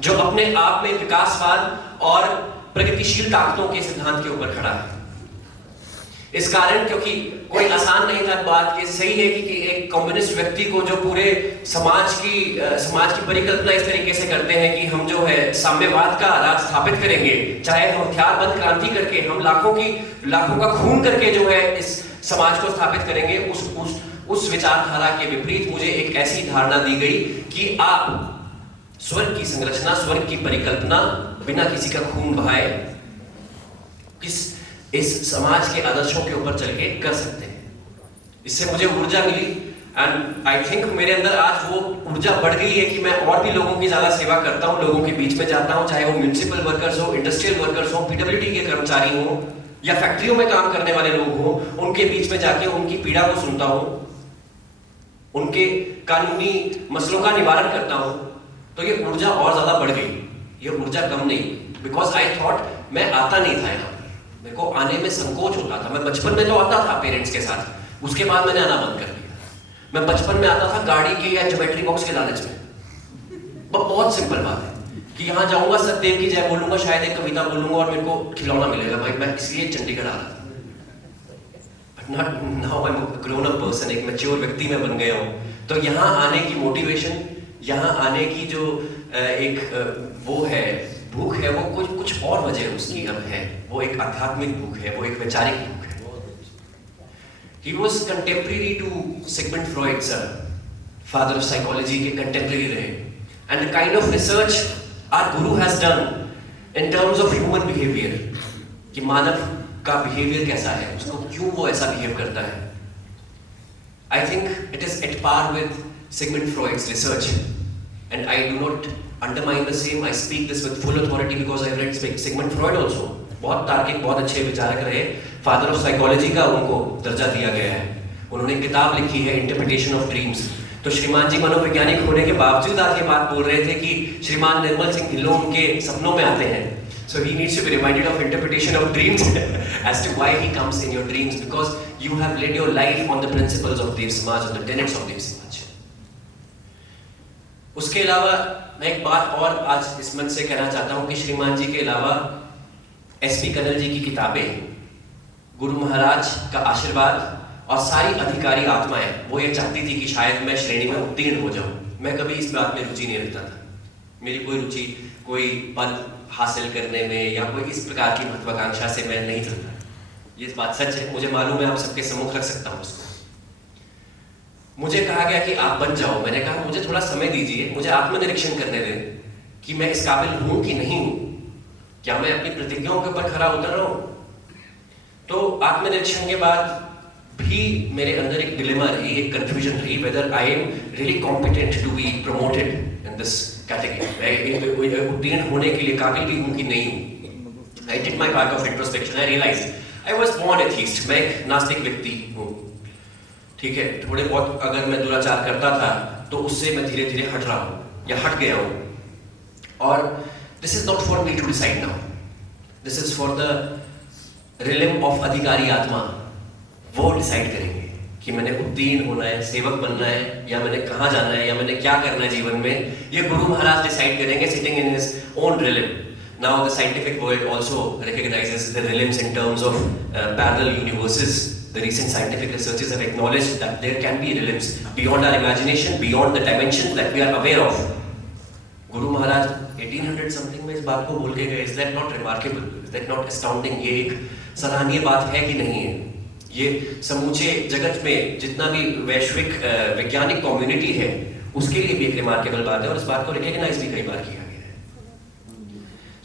जो अपने आप में विकासवाद और प्रगतिशील ताकतों के सिद्धांत के ऊपर खड़ा है। इस कारण, क्योंकि कोई आसान नहीं था बात, ये सही है कि एक कम्युनिस्ट व्यक्ति को जो पूरे समाज की परिकल्पना इस तरीके से करते हैं कि हम जो है साम्यवाद का राज स्थापित करेंगे, चाहे हम हथियारबंद क्रांति करके, हम लाखों का खून करके जो है इस समाज को स्थापित करेंगे, उस विचारधारा के विपरीत मुझे एक ऐसी धारणा दी गई कि आप स्वर्ग की संरचना, स्वर्ग की परिकल्पना बिना किसी का खून बहाए इस समाज के आदर्शों के ऊपर चल के कर सकते हैं। इससे मुझे ऊर्जा मिली, एंड आई थिंक मेरे अंदर आज वो ऊर्जा बढ़ गई है कि मैं और भी लोगों की ज्यादा सेवा करता हूँ, लोगों के बीच में जाता हूँ, चाहे वो म्युनिसिपल वर्कर्स हो, इंडस्ट्रियल वर्कर्स हो, पीडब्ल्यूडी के कर्मचारी हो, या फैक्ट्रियों में काम करने वाले लोग हो, उनके बीच में जाके उनकी पीड़ा को सुनता हूँ, उनके कानूनी मसलों का निवारण करता हूँ। तो ये ऊर्जा और ज्यादा बढ़ गई, ये ऊर्जा कम नहीं, बिकॉज आई थॉट मैं आता नहीं था यहाँ पर, मेरे को आने में संकोच होता था। मैं बचपन में तो आता था पेरेंट्स के साथ, उसके बाद मैंने आना बंद कर दिया। मैं बचपन में आता था गाड़ी के या ज्योमेट्री बॉक्स के लालच में। बहुत सिंपल बात है कि यहाँ जाऊंगा, सत्यदेव की जय बोलूंगा, शायद एक कविता बोलूंगा और मेरे को खिलौना मिलेगा। भाई मैं इसलिए चंडीगढ़ आ रहा था, but not now I am a grown up person, एक मैच्योर व्यक्ति मैं बन गया हूँ। तो यहाँ आने की मोटिवेशन, यहाँ आने की जो एक वो है भूख है वो कुछ और वजह उसकी अब है। वो एक आध्यात्मिक भूख है, वो एक वैचारिक भूख है। He was contemporary to Sigmund Freud, sir, father of psychology के contemporary रहे, and the kind of research our guru has done in terms of human behavior, कि मानव का behavior कैसा है, उसको क्यों वो ऐसा behave करता है। I think it is at par with Sigmund Freud's research, and I do not undermine the same. I speak this with full authority because I read Sigmund Freud also. बहुत तार्किक, बहुत अच्छे विचारक रहे, फादर ऑफ साइकोलॉजी का उनको दर्जा दिया गया है। उन्होंने किताब लिखी है इंटरप्रिटेशन ऑफ ड्रीम्स। तो श्रीमान जी मनोवैज्ञानिक होने के बावजूद आज ये बात बोल रहे थे कि श्रीमान निर्मल सिंह ढिल्लों उनके सपनों में आते हैं। So he needs to be reminded of interpretation of dreams as to why he comes in your dreams, because you have led your life on the principles of Dev Samaj, on the tenets of Dev Samaj. उसके अलावा मैं एक बात और आज इस मंच से कहना चाहता हूँ कि श्रीमान जी के अलावा एसपी कनल जी की किताबें, गुरु महाराज का आशीर्वाद और सारी अधिकारी आत्माएं, वो ये चाहती थी कि शायद मैं श्रेणी में उत्तीर्ण हो जाऊं। मैं कभी इस बात में रुचि नहीं रखता था। मेरी कोई रुचि कोई पद हासिल करने में या कोई इस प्रकार की महत्वाकांक्षा से मैं नहीं चलता। ये बात सच है, मुझे मालूम है, आप सबके सम्मुख रख सकता हूँ उसको। मुझे कहा गया कि आप बन जाओ। मैंने कहा मुझे थोड़ा समय दीजिए, मुझे आत्मनिरीक्षण करने दें कि मैं इस काबिल हूं कि नहीं हूं, क्या मैं अपनी प्रतिज्ञाओं के ऊपर खरा उतर रहा हूं। तो आत्मनिरीक्षण के बाद भी मेरे अंदर एक डिलेमा रही, एक कंफ्यूजन रही, whether I am really competent to be promoted in this category. मैं उत्तीर्ण होने के लिए काबिल भी हूं कि नहीं हूं। I did my part of introspection. I realised I was born atheist. मैं एक नास्तिक व्यक्ति हूं, ठीक है। थोड़े बहुत अगर मैं दुराचार करता था तो उससे मैं धीरे धीरे हट रहा हूं या हट गया हूं। और this is not for me to decide now, this is for the realm of अधिकारी आत्मा। वो डिसाइड करेंगे कि मैंने उत्तीर्ण होना है, सेवक बनना है, या मैंने कहाँ जाना है, या मैंने क्या करना है जीवन में। ये गुरु महाराज डिसाइड करेंगे sitting in his own realm. Now the scientific world also recognizes the realms in terms of parallel universes. The recent scientific researchers have acknowledged that there can be realms beyond our imagination, beyond the dimensions that we are aware of. Guru Maharaj 1800 something में इस बात को बोल के गए। Is that not remarkable? Is that not astounding? ये एक सराहनीय बात है कि नहीं है? ये समूचे जगत में जितना भी वैश्विक वैज्ञानिक कम्युनिटी है उसके लिए भी एक रिमार्केबल बात है, और इस बात को रिकॉग्नाइज भी कई बार किया गया है।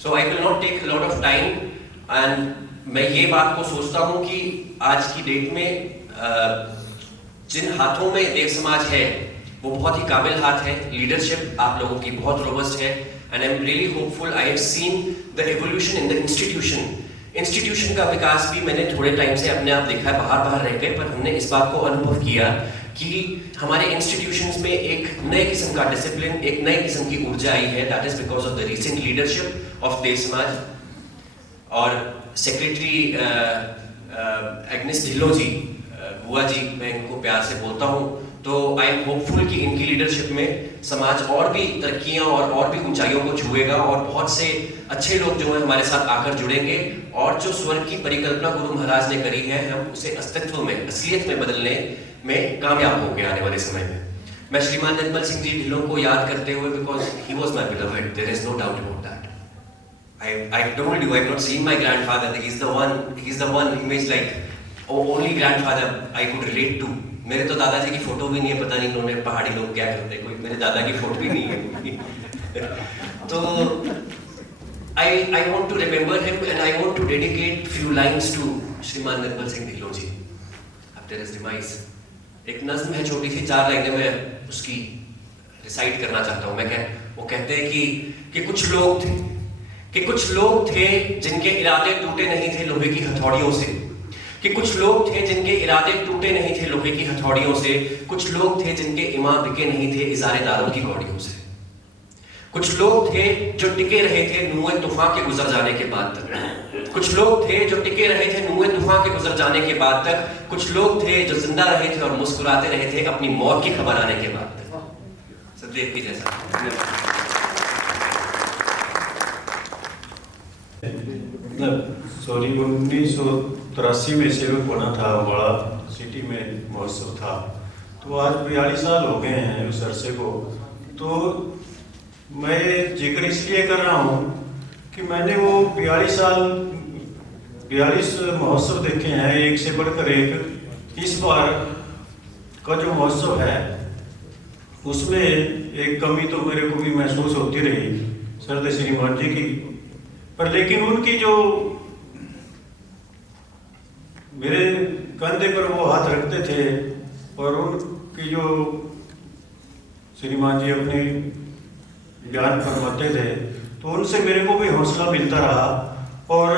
So I will not take lot of time, and मैं ये बात को सोचता हूँ कि आज की डेट में जिन हाथों में देव समाज है वो बहुत ही काबिल हाथ है। लीडरशिप आप लोगों की बहुत रोबस्ट है, and I am really hopeful. I have seen the evolution in the institution का विकास भी मैंने थोड़े टाइम से अपने आप देखा है। बाहर रह गए, पर हमने इस बात को अनुभव किया कि हमारे इंस्टीट्यूशंस में एक नए किस्म का डिसिप्लिन, एक नई किस्म की ऊर्जा आई है। That is because of the recent leadership of Dev Samaj. और सेक्रेटरी एग्नेस ढिल्लों जी, बुआ जी, मैं इनको प्यार से बोलता हूँ, तो आई एम होपफुल कि इनकी लीडरशिप में समाज और भी तरक्कियां और भी ऊंचाइयों को छुएगा, और बहुत से अच्छे लोग जो हैं हमारे साथ आकर जुड़ेंगे, और जो स्वर्ग की परिकल्पना गुरु महाराज ने करी है हम उसे अस्तित्व में, असलियत में बदलने में कामयाब होंगे आने वाले समय में। मैं श्रीमान निर्मल सिंह जी ढिल्लों को याद करते हुए, because he was my beloved, there is no doubt about that. I've told you, I've not seen my grandfather. He's the one image, like only grandfather I could relate to. मेरे तो दादाजी की फोटो भी नहीं है, पता नहीं उन्होंने पहाड़ी लोग क्या करते, कोई मेरे दादा की फोटो भी नहीं है। तो I want to remember him, and I want to dedicate few lines to श्रीमान निर्मल सिंह ढिल्लों जी after his demise। एक नज़्म है छोटी सी, 4 लाइनें में उसकी रिसाइट करना चाहता हूँ। वो कहते हैं कि कुछ लोग थे जिनके इरादे टूटे नहीं थे लोहे की हथौड़ियों से, कि कुछ लोग थे जिनके इरादे टूटे नहीं थे लोहे की हथौड़ियों से, कुछ लोग थे जिनके इमाम बिके नहीं थे इज़ारेदारों की घोड़ियों से, कुछ लोग थे जो टिके रहे थे नूए तूफान के गुजर जाने के बाद तक, कुछ लोग थे जो टिके रहे थे नूए तूफान के गुजर जाने के बाद तक, कुछ लोग थे जो जिंदा रहे थे और मुस्कुराते रहे थे अपनी मौत की खबर आने के बाद तक। सदैव की जैसा। सॉरी 1983 में सेवक बना था, बड़ा सिटी में महोत्सव था, तो आज 42 साल हो गए हैं उस अरसे को। तो मैं जिक्र इसलिए कर रहा हूँ कि मैंने वो 42 महोत्सव देखे हैं, एक से बढ़कर एक। इस बार का जो महोत्सव है उसमें एक कमी तो मेरे को भी महसूस होती रही सरदे श्रीमान जी की, पर लेकिन उनकी जो मेरे कंधे पर वो हाथ रखते थे और उनकी जो श्रीमान जी अपनी ज्ञान फरमाते थे, तो उनसे मेरे को भी हौसला मिलता रहा। और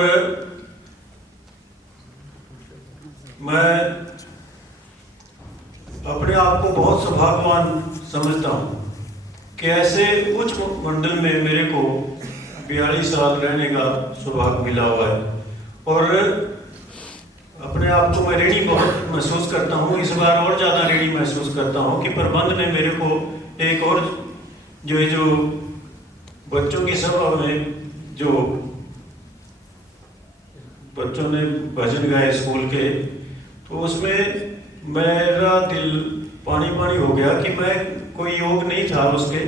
मैं अपने आप को बहुत सौभाग्यवान समझता हूँ कि ऐसे उच्च मंडल में मेरे को 42 साल रहने का सौभाग्य मिला हुआ है। और अपने आप को मैं ऋणी बहुत महसूस करता हूँ, इस बार और ज़्यादा ऋणी महसूस करता हूँ कि प्रबंध ने मेरे को एक और जो बच्चों की सभा में जो बच्चों ने भजन गाए स्कूल के, तो उसमें मेरा दिल पानी पानी हो गया कि मैं कोई योग नहीं था उसके,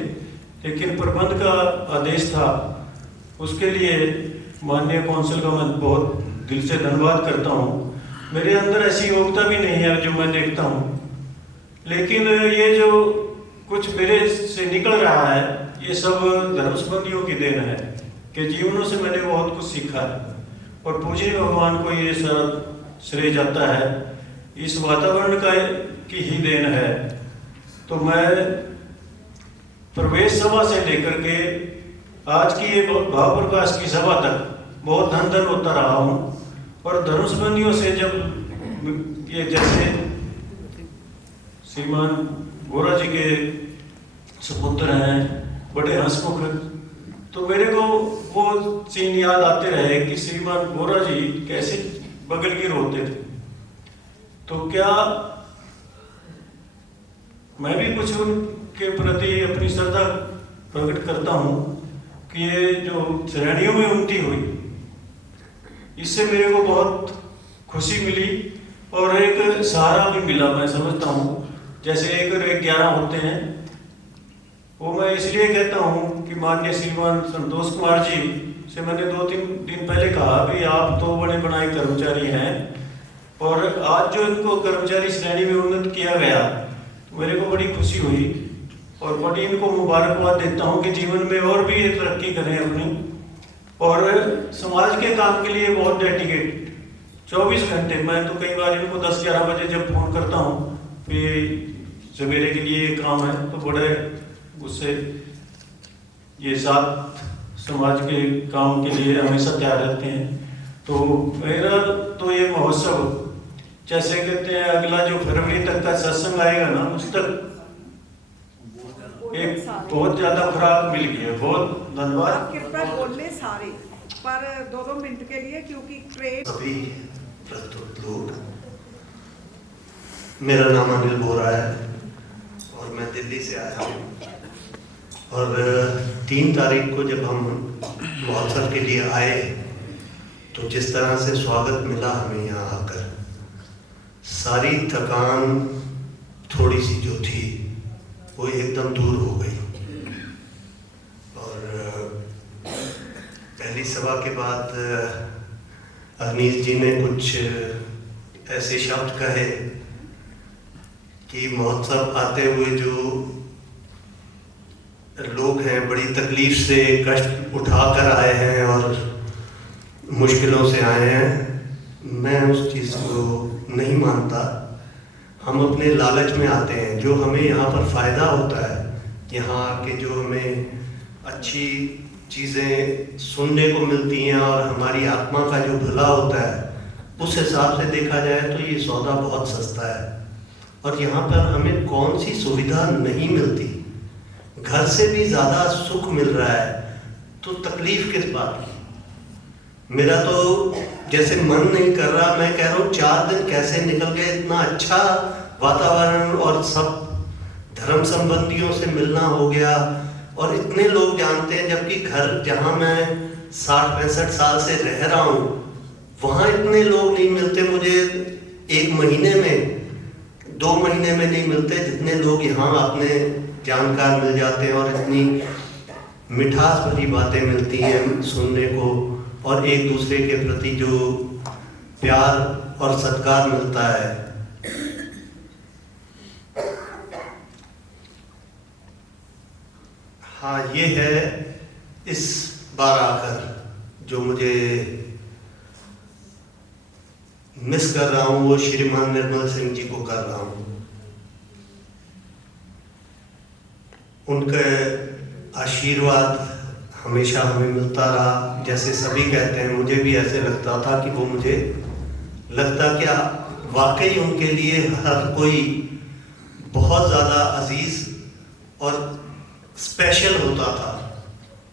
लेकिन प्रबंध का आदेश था। उसके लिए माननीय कौंसिल का मैं बहुत दिल से धन्यवाद करता हूँ। मेरे अंदर ऐसी योग्यता भी नहीं है जो मैं देखता हूँ, लेकिन ये जो कुछ मेरे से निकल रहा है ये सब धर्म संबंधियों की देन है कि जीवनों से मैंने बहुत कुछ सीखा है और पूज्य भगवान को ये सारा श्रेय जाता है, इस वातावरण का की ही देन है। तो मैं प्रवेश सभा से लेकर के आज की ये भाव प्रकाश की सभा तक बहुत धन धन होता रहा हूँ। और धर्म संबंधियों से जब ये जैसे श्रीमान गोरा जी के सपुत्र हैं, बड़े हंसमुख, तो मेरे को वो सीन याद आते रहे कि श्रीमान गोरा जी कैसे बगलगिर होते थे। तो क्या मैं भी कुछ उनके प्रति अपनी श्रद्धा प्रकट करता हूँ कि ये जो श्रेणियों में उन्नति हुई, इससे मेरे को बहुत खुशी मिली और एक सहारा भी मिला। मैं समझता हूँ जैसे 1 और 11 होते हैं, वो मैं इसलिए कहता हूँ कि माननीय श्रीमान संतोष कुमार जी से मैंने 2-3 दिन पहले कहा भी आप तो बड़े बनाए कर्मचारी हैं और आज जो इनको कर्मचारी श्रेणी में उन्नत किया गया तो मेरे को बड़ी खुशी हुई और बड़ी इनको मुबारकबाद देता हूँ कि जीवन में और भी ये तरक्की करें अपनी और समाज के काम के लिए बहुत डेडिकेट 24 घंटे। मैं तो कई बार इनको 10-11 बजे जब फोन करता हूँ कि सवेरे के लिए ये काम है तो बड़े उससे ये साथ समाज के काम के लिए हमेशा तैयार रहते हैं। तो मेरा तो ये महोत्सव जैसे कहते हैं अगला जो फरवरी तक का सत्संग आएगा ना उस तक एक बहुत ज्यादा खुराक मिल गई है। बहुत धन्यवाद। आप कृपया बोलने सारे पर 2-2 मिनट के लिए क्योंकि ट्रेन। सभी प्रस्तुत लोग, मेरा नाम अनिल बोरा है और मैं दिल्ली से आया हूँ और 3 तारीख को जब हम महोत्सव के लिए आए तो जिस तरह से स्वागत मिला हमें यहाँ आकर, सारी थकान थोड़ी सी जो थी वो एकदम दूर हो गई। और पहली सभा के बाद अनीस जी ने कुछ ऐसे शब्द कहे कि महोत्सव आते हुए जो लोग हैं बड़ी तकलीफ से कष्ट उठा कर आए हैं और मुश्किलों से आए हैं। मैं उस चीज़ को नहीं मानता। हम अपने लालच में आते हैं, जो हमें यहाँ पर फ़ायदा होता है, यहाँ आके जो हमें अच्छी चीज़ें सुनने को मिलती हैं और हमारी आत्मा का जो भला होता है, उस हिसाब से देखा जाए तो ये सौदा बहुत सस्ता है। और यहाँ पर हमें कौन सी सुविधा नहीं मिलती, घर से भी ज़्यादा सुख मिल रहा है, तो तकलीफ किस बात की। मेरा तो जैसे मन नहीं कर रहा, मैं कह रहा हूँ 4 दिन कैसे निकल गए। इतना अच्छा वातावरण और सब धर्म संबंधियों से मिलना हो गया और इतने लोग जानते हैं, जबकि घर जहाँ मैं 60-65 साल से रह रहा हूँ वहाँ इतने लोग नहीं मिलते मुझे। 1 महीने में 2 महीने में नहीं मिलते जितने लोग यहाँ अपने जानकार मिल जाते हैं और इतनी मिठास भरी बातें मिलती हैं सुनने को, और एक दूसरे के प्रति जो प्यार और सत्कार मिलता है। हाँ, ये है इस बार आकर जो मुझे मिस कर रहा हूँ, वो श्रीमान निर्मल सिंह जी को कर रहा हूँ। उनके आशीर्वाद हमेशा हमें मिलता रहा। जैसे सभी कहते हैं, मुझे भी ऐसे लगता था कि वो मुझे लगता क्या वाकई उनके लिए हर कोई बहुत ज़्यादा अजीज और स्पेशल होता था,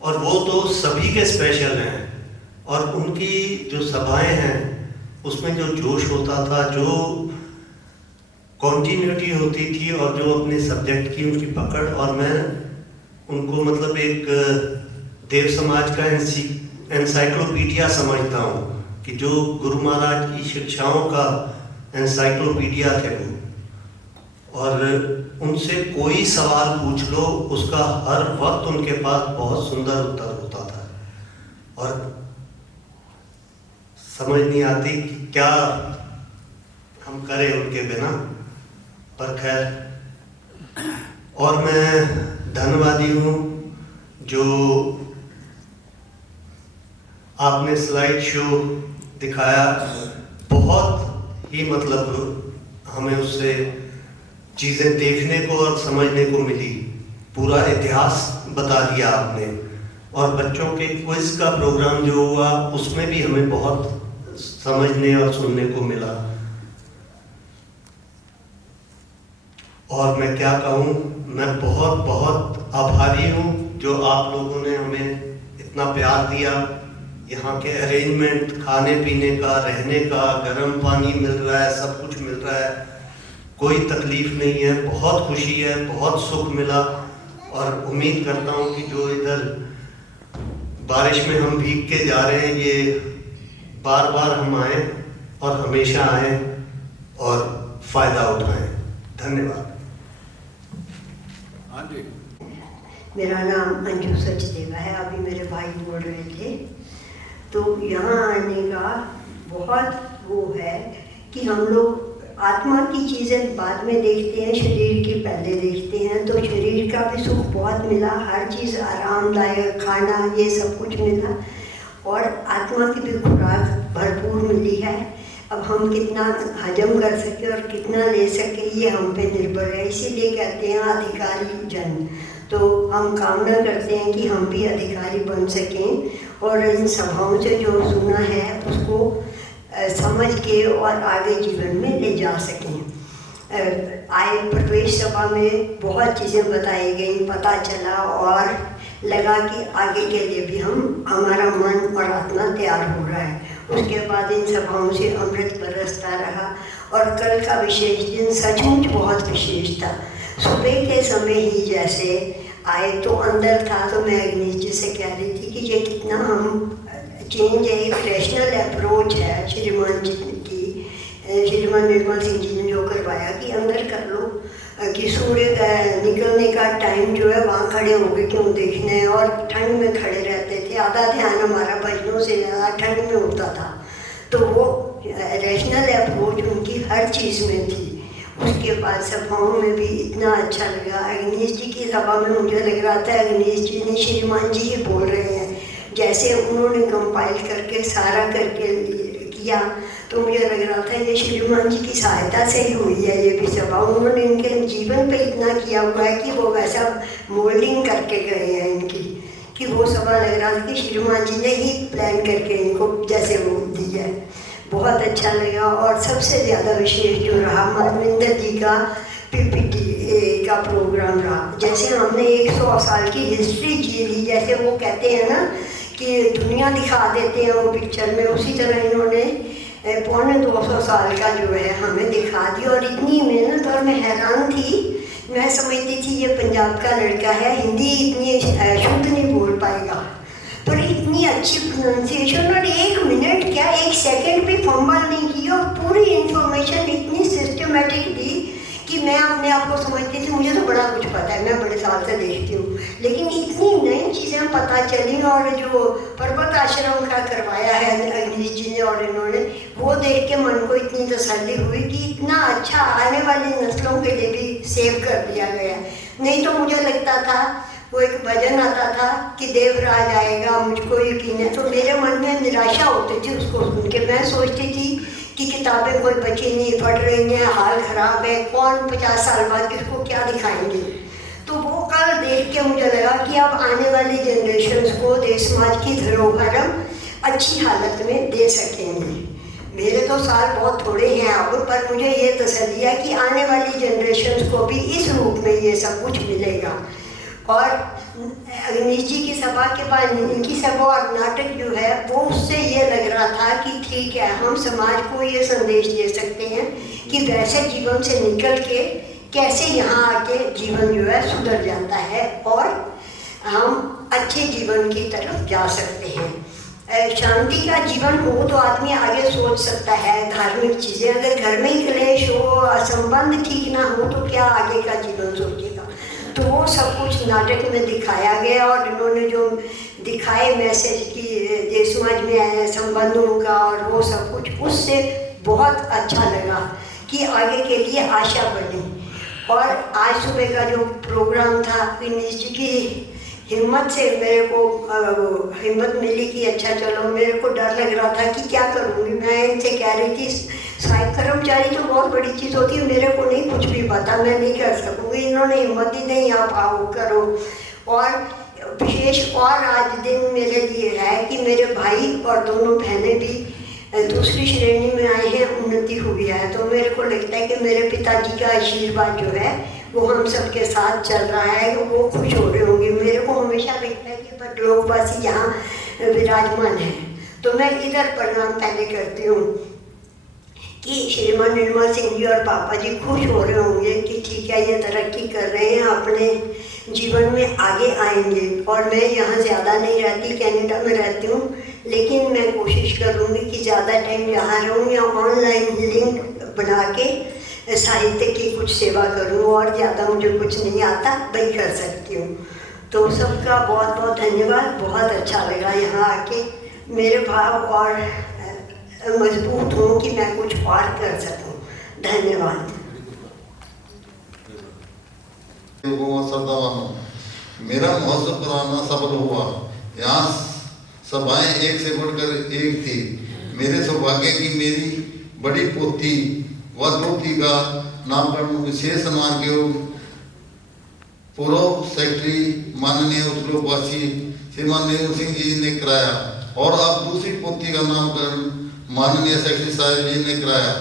और वो तो सभी के स्पेशल हैं। और उनकी जो सभाएं हैं उसमें जो जोश होता था, जो कॉन्टिन्यूटी होती थी, और जो अपने सब्जेक्ट की उनकी पकड़, और मैं उनको मतलब एक देव समाज का एनसाइक्लोपीडिया समझता हूँ कि जो गुरु महाराज की शिक्षाओं का एनसाइक्लोपीडिया थे वो। और उनसे कोई सवाल पूछ लो, उसका हर वक्त उनके पास बहुत सुंदर उत्तर होता था, और समझ नहीं आती कि क्या हम करें उनके बिना, पर खैर। और मैं धन्यवादी हूँ जो आपने स्लाइड शो दिखाया, बहुत ही मतलब हमें उससे चीज़ें देखने को और समझने को मिली। पूरा इतिहास बता दिया आपने, और बच्चों के क्विज का प्रोग्राम जो हुआ उसमें भी हमें बहुत समझने और सुनने को मिला। और मैं क्या कहूँ, मैं बहुत बहुत आभारी हूँ जो आप लोगों ने हमें इतना प्यार दिया। यहाँ के अरेंजमेंट, खाने पीने का, रहने का, गर्म पानी मिल रहा है, सब कुछ मिल रहा है, कोई तकलीफ नहीं है, बहुत खुशी है, बहुत सुख मिला। और उम्मीद करता हूँ कि जो इधर बारिश में हम भीग के जा रहे हैं, ये बार बार हम आए और हमेशा आए और फ़ायदा उठाएं। धन्यवाद। मेरा नाम अंजू सचदेवा है। अभी मेरे भाई बोल रहे थे, तो यहाँ आने का बहुत वो है कि हम लोग आत्मा की चीज़ें बाद में देखते हैं, शरीर की पहले देखते हैं। तो शरीर का भी सुख बहुत मिला, हर चीज़ आरामदायक, खाना ये सब कुछ मिला, और आत्मा की भी खुराक भरपूर मिली है। अब हम कितना हजम कर सके और कितना ले सके ये हम पे निर्भर है। इसीलिए कहते हैं अधिकारी जन। तो हम कामना करते हैं कि हम भी अधिकारी बन सकें और इन सभाओं से जो सुना है उसको समझ के और आगे जीवन में ले जा सकें। आए प्रवेश सभा में बहुत चीज़ें बताई गई, पता चला और लगा कि आगे के लिए भी हमारा मन और आत्मा तैयार हो रहा है। उसके बाद इन सभाओं से अमृत बरसता रहा, और कल का विशेष दिन सचमुच बहुत विशेष था। सुबह के समय ही जैसे आए तो अंदर था, तो मैं अग्निश जी से कह रही थी कि ये कितना हम चेंज है, एक रैशनल अप्रोच है श्रीमान जी की, श्रीमान निर्मल सिंह जी ने जो करवाया कि अंदर कर लो, कि सूर्य निकलने का टाइम जो है वहाँ खड़े होके क्यों देखना है, और ठंड में खड़े रहते थे। आधा ध्यान हमारा भजनों से ज़्यादा ठंड में होता था। तो वो रैशनल अप्रोच उनकी हर चीज़ में थी। उसके बाद सभाओं में भी इतना अच्छा लगा। अग्निश जी की सभा में मुझे लग रहा था अग्निश जी ने श्रीमान जी ही बोल रहे हैं, जैसे उन्होंने कंपाइल करके सारा करके किया, तो मुझे लग रहा था ये श्रीमान जी की सहायता से ही हुई है ये भी सभा। उन्होंने इनके जीवन पे इतना किया हुआ है कि वो वैसा मोल्डिंग करके गए हैं इनकी, कि वो सभा लग रहा था कि श्रीमान जी ने ही प्लान करके इनको जैसे वो दी है। बहुत अच्छा लगा। और सबसे ज़्यादा विशेष जो रहा मनविंदर जी का PPT का प्रोग्राम रहा। जैसे हमने 100 साल की हिस्ट्री जी ली, जैसे वो कहते हैं ना कि दुनिया दिखा देते हैं वो पिक्चर में, उसी तरह इन्होंने 250 साल का जो है हमें दिखा दिया। और इतनी मेहनत, और मैं हैरान थी, मैं समझती थी ये पंजाब का लड़का है, हिंदी इतनी शुद्ध नहीं बोल पाएगा, पर इतनी अच्छी प्रोनाउंसिएशन, और 1 मिनट क्या 1 सेकंड भी फंबल नहीं की, और पूरी इंफॉर्मेशन इतनी सिस्टमेटिक दी कि मैं अपने आप को समझती थी मुझे तो बड़ा कुछ पता है, मैं बड़े साल से देखती हूँ, लेकिन इतनी नई चीज़ें पता चली। और जो पर्वत आश्रम का करवाया है अग्नीश जी ने और इन्होंने, वो देख के मन को इतनी तसल्ली हुई कि इतना अच्छा आने वाली नस्लों के लिए भी सेव कर दिया गया। नहीं तो मुझे लगता था, वो एक भजन आता था कि देवराज आएगा मुझको यकीन है, तो मेरे मन में निराशा होती थी उसको सुन के। मैं सोचती थी कि किताबें कोई बची नहीं, पढ़ रही हैं, हाल ख़राब है, कौन 50 साल बाद किसको क्या दिखाएंगे। तो वो कल देख के मुझे लगा कि अब आने वाली जनरेशन्स को देश समाज की धरोहर हम अच्छी हालत में दे सकेंगे। मेरे तो साल बहुत थोड़े हैं अब, पर मुझे ये तसल्ली है कि आने वाली जनरेशन्स को भी इस रूप में ये सब कुछ मिलेगा। और अग्नीश जी की सभा के बाद इनकी सभा और नाटक जो है वो उससे ये लग रहा था कि ठीक है, हम समाज को ये संदेश दे सकते हैं कि वैसे जीवन से निकल के कैसे यहाँ आके जीवन जो है सुधर जाता है और हम अच्छे जीवन की तरफ जा सकते हैं। शांति का जीवन हो तो आदमी आगे सोच सकता है। धार्मिक चीज़ें, अगर घर में ही क्लेश हो, संबंध ठीक ना हो, तो क्या आगे का जीवन सोचेगा। तो वो सब कुछ नाटक में दिखाया गया और इन्होंने जो दिखाए मैसेज की देश समाज में आए संबंधों का और वो सब कुछ, उससे बहुत अच्छा लगा कि आगे के लिए आशा बनी। और आज सुबह का जो प्रोग्राम था, अग्नीश जी की हिम्मत से मेरे को हिम्मत मिली कि अच्छा चलो। मेरे को डर लग रहा था कि क्या करूँगी। मैं इनसे कह रही थी सहायक कर्मचारी तो बहुत बड़ी चीज़ होती है, मेरे को नहीं कुछ भी पता, मैं नहीं कर सकूँगी। इन्होंने हिम्मत ही नहीं, आप आओ करो। और विशेष और आज दिन मेरे लिए है कि मेरे भाई और दोनों बहनें भी दूसरी श्रेणी में आए हैं, उन्नति हुई है। तो मेरे को लगता है कि मेरे पिताजी का आशीर्वाद जो है वो हम सबके साथ चल रहा है, वो खुश हो रहे होंगे। मेरे को हमेशा लगता है कि पर लोकवासी यहाँ विराजमान है। तो मैं इधर प्रणाम पहले करती हूँ कि श्रीमान निर्मल सिंह जी और पापा जी खुश हो रहे होंगे कि ठीक है, ये तरक्की कर रहे हैं, अपने जीवन में आगे आएंगे। और मैं यहाँ ज़्यादा नहीं रहती, कनाडा में रहती हूँ, लेकिन मैं कोशिश करूँगी कि ज़्यादा टाइम यहाँ रहूँ या ऑनलाइन लिंक बना के साहित्य की कुछ सेवा करूँ। और ज़्यादा मुझे कुछ नहीं आता, वही कर सकती हूँ। तो सबका बहुत बहुत धन्यवाद। बहुत अच्छा लगा यहाँ आके। मेरे भाव और मजबूत हूँ कि मैं कुछ और कर सकूँ। धन्यवाद। मेरा महोत्सव कराना सफल हुआ। यहाँ सभाएं एक से बढ़कर एक थी। मेरे सौभाग्य की मेरी बड़ी पोती व दोती का नामकरण विशेष सम्मान के पूर्व सेक्रेटरी माननीय उत्तरवासी श्रीमान नेहरू सिंह जी ने कराया और अब दूसरी पोती का नामकरण माननीय सेक्रेटरी साहब जी ने कराया।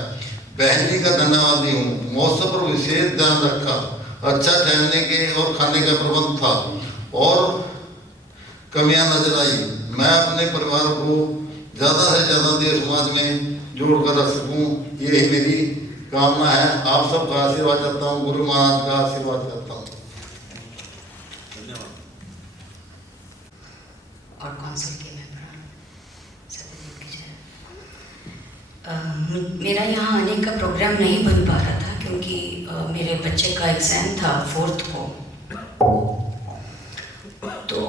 बहन जी का धन्यवादी हूँ। मौसम पर विशेष ध्यान रखा। अच्छा ठहरने के और खाने का प्रबंध था और कमियां नजर आई। मैं अपने परिवार को ज़्यादा से ज़्यादा देश समाज में जोड़ कर रख सकूँ, यही मेरी कामना है। आप सबका आशीर्वाद चाहता हूँ, गुरु महाराज का आशीर्वाद चाहता हूँ। और काउंसिल के मेंबर मेरा यहाँ आने का प्रोग्राम नहीं बन पा रहा था क्योंकि मेरे बच्चे का एग्ज़ाम था 4th को। तो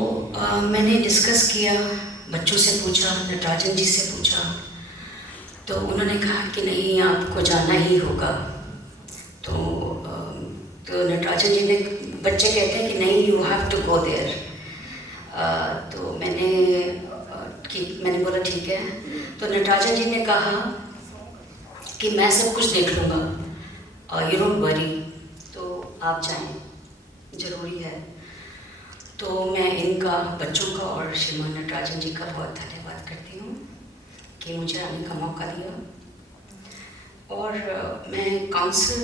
मैंने डिस्कस किया, बच्चों से पूछा, नटराजन जी से पूछा, तो उन्होंने कहा कि नहीं आपको जाना ही होगा। तो नटराजन जी ने, बच्चे कहते हैं कि नहीं you have to go there. तो मैंने बोला ठीक है। तो नटराजन जी ने कहा कि मैं सब कुछ देख लूँगा, यू डोंट वरी, तो आप जाएं, ज़रूरी है। तो मैं इनका, बच्चों का और श्रीमान नटराजन जी का बहुत धन्यवाद करती हूँ कि मुझे आने का मौका दिया। और मैं काउंसिल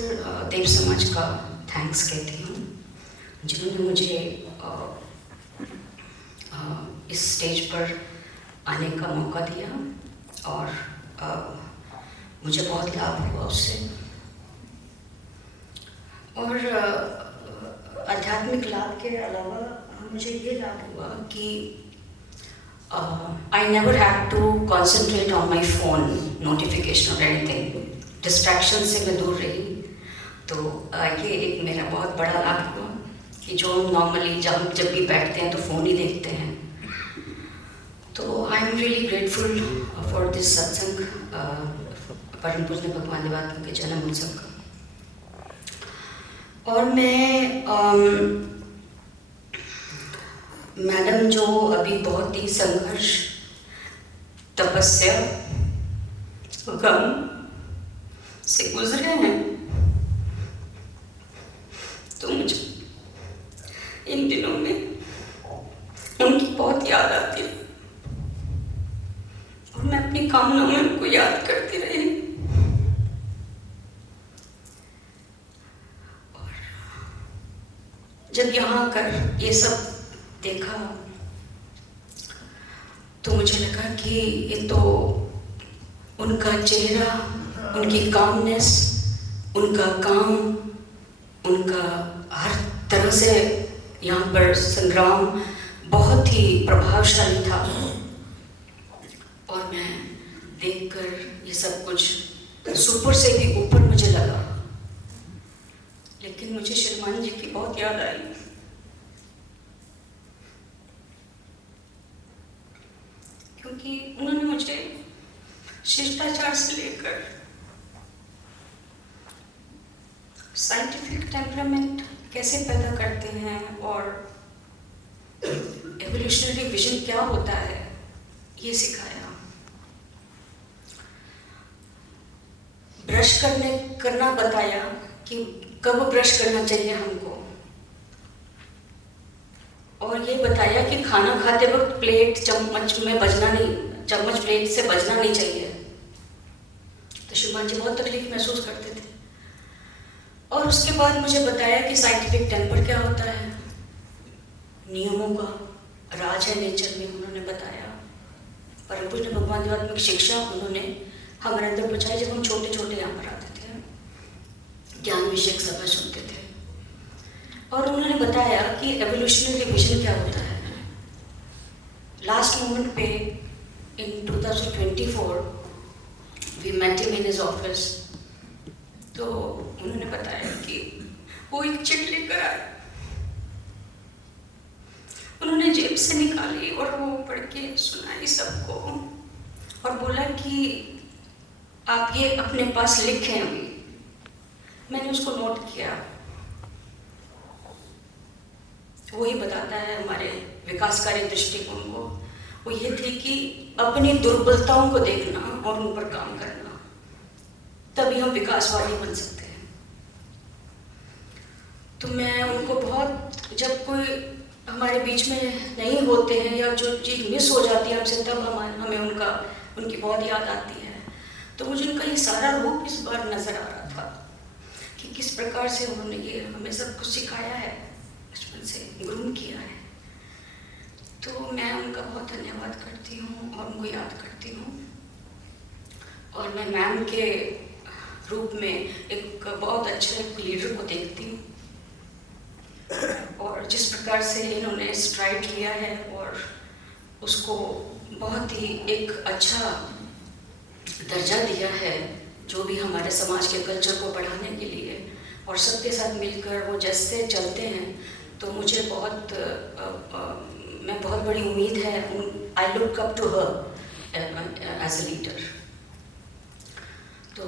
देव समाज का थैंक्स कहती हूँ जिन्होंने मुझे इस स्टेज पर आने का मौका दिया और मुझे बहुत लाभ हुआ उससे। और आध्यात्मिक लाभ के अलावा मुझे ये लाभ हुआ कि I never had to concentrate on my phone notification or anything. Distraction से मैं दूर रही तो ये एक मेरा बहुत बड़ा लाभ हुआ कि जो नॉर्मली जब भी बैठते हैं तो फ़ोन ही देखते हैं। तो आई am really grateful for this सत्संग, परम पूज्य भगवान देवात्मा के जन्म उत्सव का। और मैं मैडम जो अभी बहुत ही संघर्ष, तपस्या, गम से गुजरे हैं, तो मुझे इन दिनों में उनकी बहुत याद आती है और मैं अपनी कामनाओं में उनको याद करती रही। और जब यहाँ आकर ये सब देखा तो मुझे लगा कि ये तो उनका चेहरा, उनकी कामनेस, उनका काम, उनका हर तरह से यहाँ पर संग्राम बहुत ही प्रभावशाली था। और मैं देखकर ये सब कुछ सुपर से भी ऊपर मुझे लगा, लेकिन मुझे श्रीमान जी की बहुत याद आई। क्योंकि उन्होंने मुझे शिष्टाचार से लेकर साइंटिफिक टेम्परामेंट कैसे पैदा करते हैं और एवोल्यूशनरी विजन क्या होता है, ये सिखाया। ब्रश करना बताया कि कब ब्रश करना चाहिए हमको, और ये बताया कि खाना खाते वक्त प्लेट चम्मच प्लेट से बजना नहीं चाहिए। तो श्रीमान जी बहुत तकलीफ महसूस करते थे। और उसके बाद मुझे बताया कि साइंटिफिक टेम्पर क्या होता है, नियमों का राज है नेचर में, उन्होंने बताया। परम पूज्य भगवान देवात्मा की शिक्षा उन्होंने हमारे अंदर पहुँचाई जब हम छोटे छोटे यहाँ पर आते थे, ज्ञान विषयक सभा सुनते थे। और उन्होंने बताया कि एवोल्यूशनरी विजन क्या होता है। लास्ट मोमेंट पे in 2024 we met him in his office, तो उन्होंने बताया कि वो एक चिट लेकर आए। उन्होंने जेब से निकाली और वो पढ़ के सुनाई सबको और बोला कि आप ये अपने पास लिखें अभी। मैंने उसको नोट किया। वही बताता है हमारे विकासकारी दृष्टिकोण को। वो ये थी कि अपनी दुर्बलताओं को देखना और उन पर काम करना, तभी हम विकासवादी बन सकते हैं। तो मैं उनको बहुत, जब कोई हमारे बीच में नहीं होते हैं या जो चीज़ मिस हो जाती है हमसे, तब हमें उनकी बहुत याद आती है। तो मुझे उनका ये सारा रूप इस बार नज़र आ रहा था कि किस प्रकार से उन्होंने ये हमें सब कुछ सिखाया है, बचपन से ग्रूम किया है। तो मैं उनका बहुत धन्यवाद करती हूँ और उनको याद करती हूँ। और मैं मैम के रूप में एक बहुत अच्छे लीडर को देखती हूँ, और जिस प्रकार से इन्होंने स्ट्राइड लिया है और उसको बहुत ही एक अच्छा दर्जा दिया है, जो भी हमारे समाज के कल्चर को बढ़ाने के लिए, और सबके साथ मिलकर वो जैसे चलते हैं, तो मुझे मैं बहुत बड़ी उम्मीद है। I look up to her as a leader. तो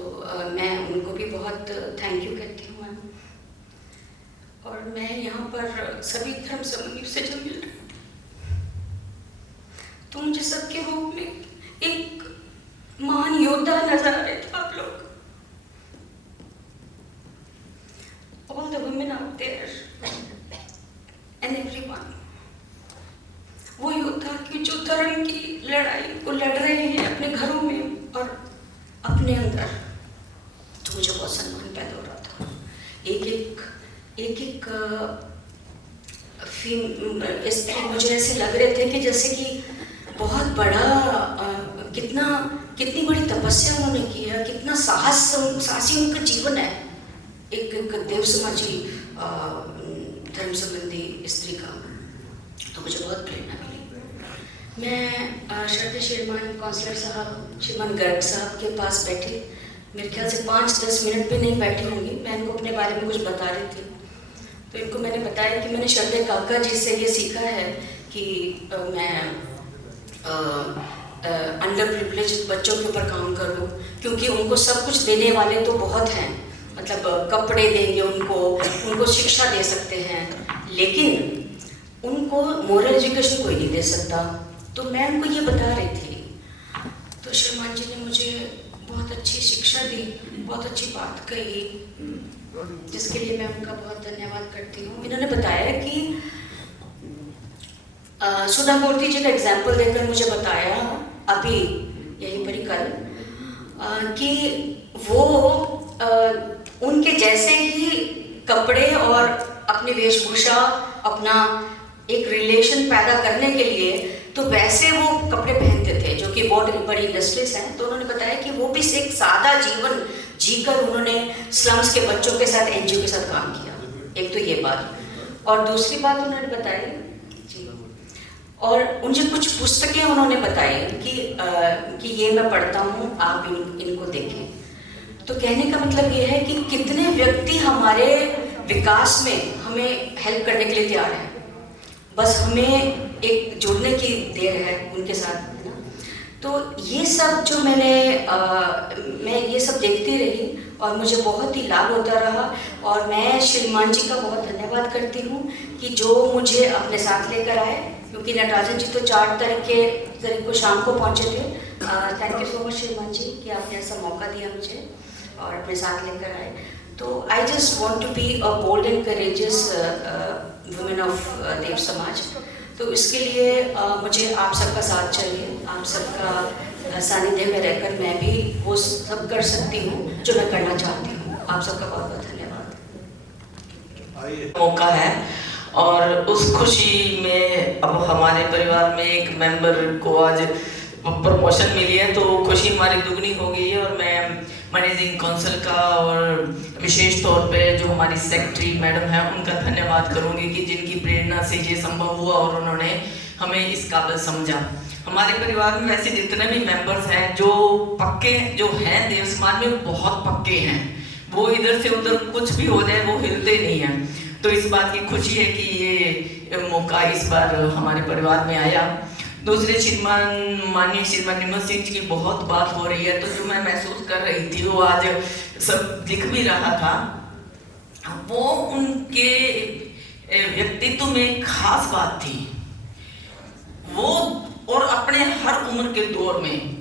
मैं उनको भी बहुत थैंक यू कहती हूँ मैम। और मैं यहाँ पर सभी धर्म समूह से जब मिल रही थी, तो मुझे सबके रूप में एक महान योद्धा नजर आ रहे थे आप लोग। All the women out there and everyone, वो योद्धा कि जो धर्म की लड़ाई को लड़ रहे हैं अपने घरों में और अपने अंदर। तो मुझे बहुत सम्मान पैदा हो रहा था। एक मुझे ऐसे लग रहे थे कि जैसे कि बहुत बड़ा कितनी बड़ी तपस्या उन्होंने की है, कितना साहसी उनका जीवन है। एक देव समाजी धर्म संबंधी स्त्री का, तो मुझे बहुत प्रेरणा मिली। मैं श्रद्धेय श्रीमान काउंसलर साहब, श्रीमान गर्ग साहब के पास बैठे मेरे ख्याल से 5-10 मिनट भी नहीं बैठी होंगी। मैं इनको अपने बारे में कुछ बता रही थी, तो इनको मैंने बताया कि मैंने शरदे काका जी से ये सीखा है कि मैं अंडर प्रिविलेज बच्चों के ऊपर काम करूं, क्योंकि उनको सब कुछ देने वाले तो बहुत हैं, मतलब कपड़े देंगे उनको शिक्षा दे सकते हैं, लेकिन उनको मोरल एजुकेशन कोई नहीं दे सकता। तो मैं उनको ये बता रही थी, तो श्रीमान जी ने मुझे बहुत अच्छी शिक्षा दी, बहुत अच्छी बात कही, जिसके लिए मैं उनका बहुत धन्यवाद करती हूँ। इन्होंने बताया कि सुधा मूर्ति जी का एग्जाम्पल देकर मुझे बताया अभी यहीं पर ही कल कि वो उनके जैसे ही कपड़े और अपनी वेशभूषा, अपना एक रिलेशन पैदा करने के लिए तो वैसे वो कपड़े पहनते थे, जो कि बहुत बड़ी इंडस्ट्रीज हैं। तो उन्होंने बताया कि वो भी एक सादा जीवन जीकर उन्होंने स्लम्स के बच्चों के साथ, एनजीओ के साथ काम किया। एक तो ये बात, और दूसरी बात उन्होंने बताई जी, और मुझे कुछ पुस्तकें उन्होंने बताई कि ये मैं पढ़ता हूँ, आप इनको देखें। तो कहने का मतलब ये है कि कितने व्यक्ति हमारे विकास में हमें हेल्प करने के लिए तैयार हैं, बस हमें एक जुड़ने की देर है उनके साथ, है ना। तो ये सब जो मैं ये सब देखती रही और मुझे बहुत ही लाभ होता रहा, और मैं श्रीमान जी का बहुत धन्यवाद करती हूँ कि जो मुझे अपने साथ लेकर आए, क्योंकि नटराजन जी तो 4 तारीख को शाम को पहुँचे थे। थैंक यू सो मच श्रीमान जी कि आपने ऐसा मौका दिया मुझे और अपने साथ लेकर आए। तो I just want to be a bold and courageous women of Dev Samaj. तो इसके लिए मुझे आप सबका साथ चाहिए, आप सबका सानिध्य में रहकर मैं भी वो सब कर सकती हूँ जो मैं करना चाहती हूँ। आप सबका बहुत बहुत धन्यवाद। मौका है और उस खुशी में अब हमारे परिवार में एक मेंबर को आज प्रमोशन मिली है, तो खुशी हमारी दुगनी हो गई है। और मैं मैनेजिंग काउंसिल का और विशेष तौर पे जो हमारी सेक्रेटरी मैडम है उनका धन्यवाद करूंगी कि जिनकी प्रेरणा से ये संभव हुआ और उन्होंने हमें इस काबिल समझा। हमारे परिवार में वैसे जितने भी मेंबर्स हैं जो पक्के जो हैं देव समाज में, बहुत पक्के हैं, वो इधर से उधर कुछ भी हो जाए वो हिलते नहीं हैं। तो इस बात की खुशी है कि ये मौका इस बार हमारे परिवार में आया। दूसरे माननीय श्रीमान निर्मल सिंह जी की बहुत बात हो रही है, तो जो मैं महसूस कर रही थी वो आज सब दिख भी रहा था। वो उनके व्यक्तित्व में खास बात थी, वो और अपने हर उम्र के दौर में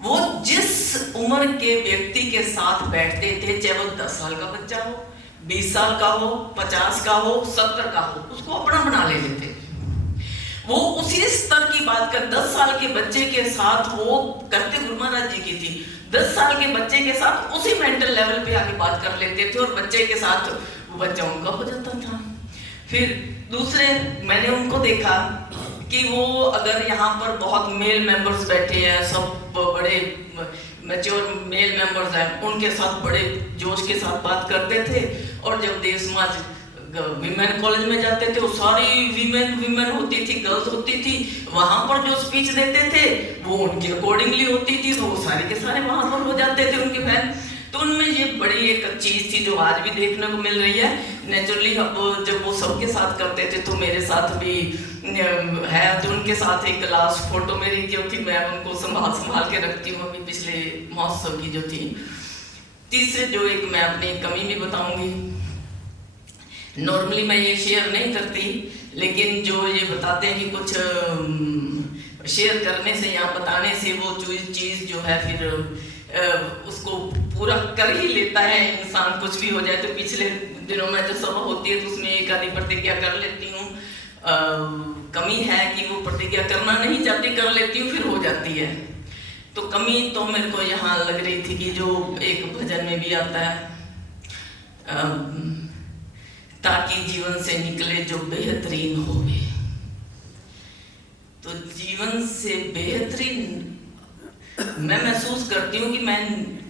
वो जिस उम्र के व्यक्ति के साथ बैठते थे, चाहे वो 10 साल का बच्चा हो, 20 साल का हो, 50 का हो, 70 का हो, उसको अपना बना लेते थे। वो उसी स्तर की बात कर 10 साल के बच्चे के साथ वो करते गुरु महाराज जी की थी, 10 साल के बच्चे के साथ उसी मेंटल लेवल पे आके बात कर लेते थे और बच्चे के साथ वो बच्चा उनका हो जाता था। फिर दूसरे मैंने उनको देखा कि वो अगर यहाँ पर बहुत मेल मेंबर्स बैठे हैं, सब बड़े मैच्योर मेल मेंबर्स हैं, उनके साथ बड़े जोश के साथ बात करते थे। और जब देव समाज विमेन कॉलेज में जाते थे वो सारी विमेन होती थी, गर्ल्स होती थी, वहां पर जो स्पीच देते थे वो उनके अकॉर्डिंगली होती थी, तो वो सारे के सारे वहां पर हो जाते थे उनके बहन। तो उनमें ये बड़ी एक चीज थी जो आज भी देखने को मिल रही है। नेचुरली अब जब वो सबके साथ करते थे तो मेरे साथ भी है, तो उनके साथ एक लास्ट फोटो मेरी क्योंकि मैं उनको संभाल के रखती हूँ अभी पिछले महोत्सव की जो थी। तीसरे जो एक मैं अपनी कमी भी बताऊंगी, नॉर्मली मैं ये शेयर नहीं करती, लेकिन जो ये बताते हैं कि कुछ शेयर करने से या बताने से वो चीज़ जो है फिर उसको पूरा कर ही लेता है इंसान, कुछ भी हो जाए। तो पिछले दिनों में जो सभा होती है तो उसमें एक आधी प्रतिज्ञा कर लेती हूँ। कमी है कि वो प्रतिज्ञा करना नहीं चाहती, कर लेती हूँ फिर हो जाती है। तो कमी तो मेरे को यहाँ लग रही थी कि जो एक भजन में भी आता है, ताकि जीवन से निकले जो बेहतरीन होवे। तो जीवन से बेहतरीन मैं महसूस करती हूँ कि मैं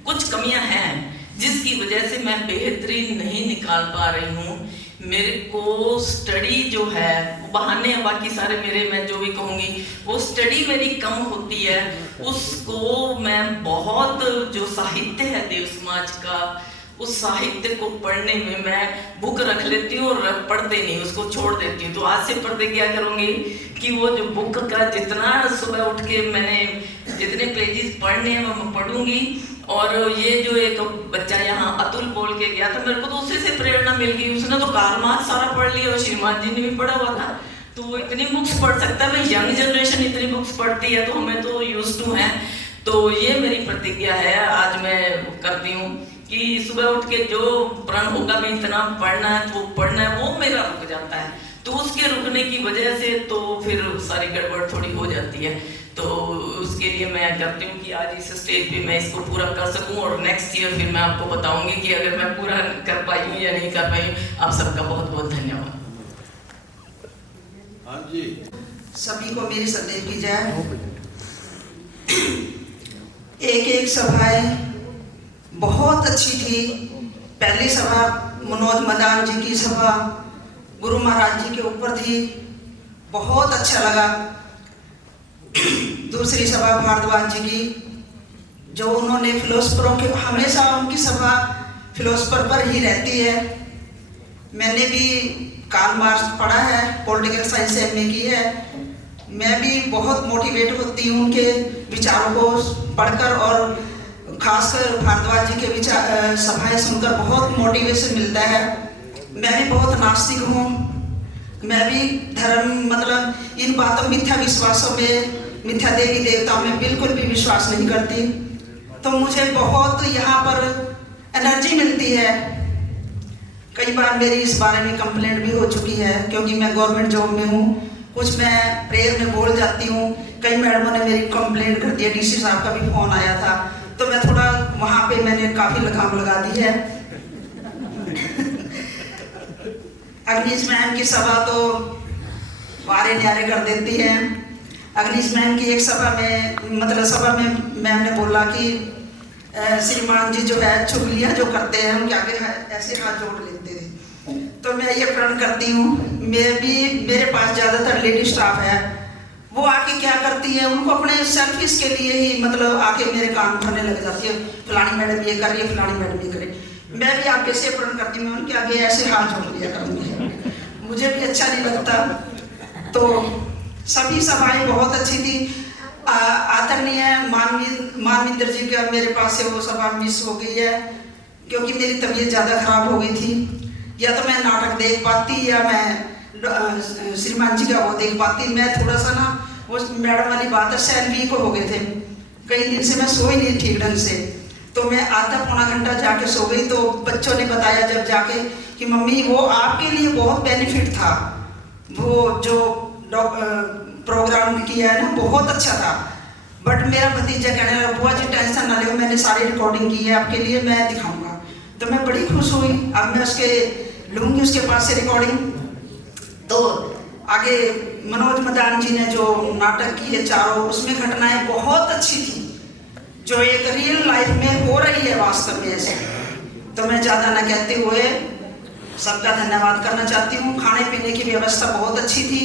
कुछ कमियां हैं जिसकी वजह से मैं बेहतरीन नहीं निकाल पा रही हूँ। मेरे को स्टडी जो है वो बहाने हैं बाकी सारे मेरे, मैं जो भी कहूँगी वो स्टडी मेरी कम होती है। उसको मैं बहुत जो साहित्य है देव समाज का, उस साहित्य को पढ़ने में मैं बुक रख लेती हूँ और पढ़ते नहीं, उसको छोड़ देती हूँ। तो आज से प्रतिज्ञा करूँगी कि वो जो बुक का जितना सुबह उठ के मैंने जितने पेजेस पढ़ने हैं मैं पढ़ूंगी। और ये जो एक बच्चा यहाँ अतुल बोल के गया था, मेरे को तो उसी से प्रेरणा मिल गई। उसने तो कार्ल मार्क्स सारा पढ़ लिया और श्रीमान जी ने भी पढ़ा हुआ था, तो वो इतनी बुक्स पढ़ सकता है। भाई यंग जनरेशन इतनी बुक्स पढ़ती है तो हमें तो यूज टू है। तो ये मेरी प्रतिज्ञा है, आज मैं करती हूँ कि सुबह उठ के जो प्रण होगा भी इतना पढ़ना है, जो पढ़ना है वो मेरा रुक जाता है। तो उसके रुकने की वजह से तो फिर सारी गड़बड़ थोड़ी हो जाती है। तो उसके लिए मैं करती हूँ कि आज इस स्टेज पे मैं इसको पूरा कर सकूँ और नेक्स्ट ईयर फिर मैं आपको बताऊंगी कि अगर मैं पूरा कर पाई हूँ या नहीं कर पाई हूँ। आप सबका बहुत बहुत धन्यवाद। हाँ जी, सभी को मेरी सदैव की जय। एक सभाएं बहुत अच्छी थी। पहली सभा मनोज मदान जी की सभा गुरु महाराज जी के ऊपर थी, बहुत अच्छा लगा। दूसरी सभा भारद्वाज जी की, जो उन्होंने फिलोसफरों के, हमेशा उनकी सभा फिलोसफर पर ही रहती है। मैंने भी कार्ल मार्क्स पढ़ा है, पॉलिटिकल साइंस एमए की है। मैं भी बहुत मोटिवेट होती हूँ उनके विचारों को पढ़कर, और खासकर भारद्वाज जी के विचार सभाएं सुनकर बहुत मोटिवेशन मिलता है। मैं भी बहुत नास्तिक हूँ, मैं भी धर्म मतलब इन बातों मिथ्या विश्वासों में, मिथ्या देवी देवताओं में बिल्कुल भी विश्वास नहीं करती। तो मुझे बहुत यहाँ पर एनर्जी मिलती है। कई बार मेरी इस बारे में कंप्लेंट भी हो चुकी है, क्योंकि मैं गवर्नमेंट जॉब में हूँ, कुछ मैं प्रेयर में बोल जाती हूँ। कई मैडमों ने मेरी कंप्लेंट कर दिया, डीसी साहब का भी फोन आया था, तो मैं थोड़ा वहाँ पे मैंने काफ़ी लगाम लगा दी है। अग्निश मैम की सभा तो वारे न्यारे कर देती है। अग्निश मैम की एक सभा में मतलब सभा में मैम ने बोला कि श्रीमान जी जो है चुगलियाँ जो करते हैं उनके आगे ऐसे हाथ जोड़ लेते थे। तो मैं ये प्रण करती हूँ, मेरे पास ज़्यादातर लेडी स्टाफ है, वो आके क्या करती है, उनको अपने सेल्फिश के लिए ही मतलब आके मेरे काम करने लग जाती है। फलानी मैडम ये कर रही है, फलानी मैडम ये करे। मैं भी आपके से प्रण करती हूँ, उनके आगे ऐसे हाथ जोड़ लिया करूँगी, मुझे भी अच्छा नहीं लगता। तो सभी सभाएं बहुत अच्छी थी। आदरणीय मानविंदर जी का मेरे पास से वो सभा मिस हो गई है, क्योंकि मेरी तबीयत ज़्यादा खराब हो गई थी। या तो मैं नाटक देख पाती या मैं श्रीमान जी का वो देख पाती। मैं थोड़ा सा ना वो मैडम वाली बात है, सेल वीक हो गए थे, कई दिन से मैं सो ही नहीं ठीक ढंग से। तो मैं आधा पौना घंटा जाके सो गई। तो बच्चों ने बताया जब जाके कि मम्मी वो आपके लिए बहुत बेनिफिट था, वो जो प्रोग्राम किया है ना बहुत अच्छा था। बट मेरा भतीजा कहने लगा बुआ जी टेंशन ना लो, मैंने सारी रिकॉर्डिंग की है आपके लिए, मैं दिखाऊंगा। तो मैं बड़ी खुश हुई। अब मैं उसके लूँगी उसके पास से रिकॉर्डिंग। तो आगे मनोज मदान जी ने जो नाटक किए चारों, उसमें घटनाएं बहुत अच्छी थी, जो एक रियल लाइफ में हो रही है वास्तव में ऐसे। तो मैं ज़्यादा न कहते हुए सबका धन्यवाद करना चाहती हूँ। खाने पीने की व्यवस्था बहुत अच्छी थी,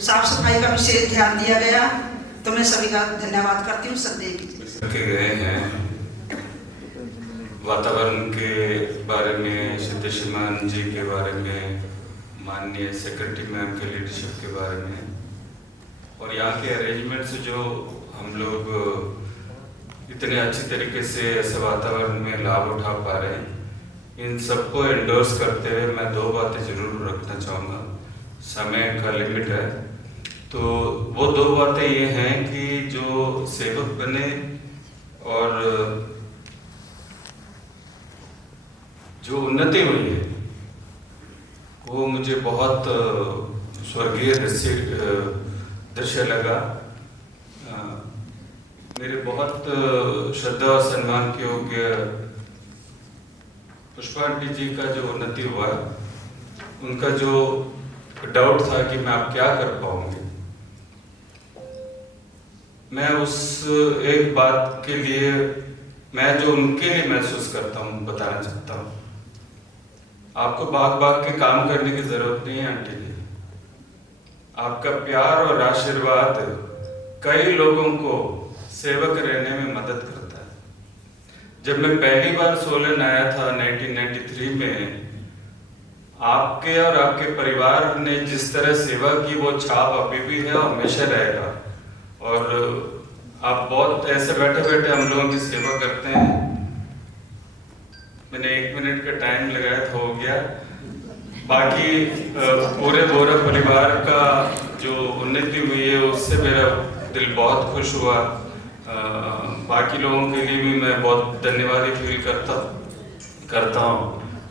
साफ सफाई का विशेष ध्यान दिया गया। तो मैं सभी का धन्यवाद करती हूँ। सदैव के गए हैं वातावरण के बारे में, श्रीमान जी के बारे में, माननीय सेक्रेटरी मैम के लीडरशिप के बारे में, और यहाँ के अरेंजमेंट्स जो हम लोग इतने अच्छी तरीके से ऐसे वातावरण में लाभ उठा पा रहे हैं, इन सबको एंडोर्स करते हुए मैं दो बातें जरूर रखना चाहूँगा। समय का लिमिट है, तो वो दो बातें ये हैं कि जो सेवक बने और जो उन्नति हुई है वो मुझे बहुत स्वर्गीय दृश्य लगा। मेरे बहुत श्रद्धा और सम्मान के योग्य पुष्पा आंटी जी का जो उन्नति हुआ, उनका जो डाउट था कि मैं अब क्या कर पाऊंगी, मैं उस एक बात के लिए मैं जो उनके लिए महसूस करता हूँ बताना चाहता हूँ। आपको भाग भाग के काम करने की जरूरत नहीं है आंटी जी। आपका प्यार और आशीर्वाद कई लोगों को सेवक रहने में मदद करता है। जब मैं पहली बार सोलन आया था 1993 में, आपके और आपके परिवार ने जिस तरह सेवा की वो छाप अभी भी है और हमेशा रहेगा। और आप बहुत ऐसे बैठे बैठे हम लोगों की सेवा करते हैं। मैंने 1 मिनट का टाइम लगाया था, हो गया। बाकी पूरे बोरा परिवार का जो उन्नति हुई है उससे मेरा दिल बहुत खुश हुआ। बाकी लोगों के लिए भी मैं बहुत धन्यवाद फील करता हूँ।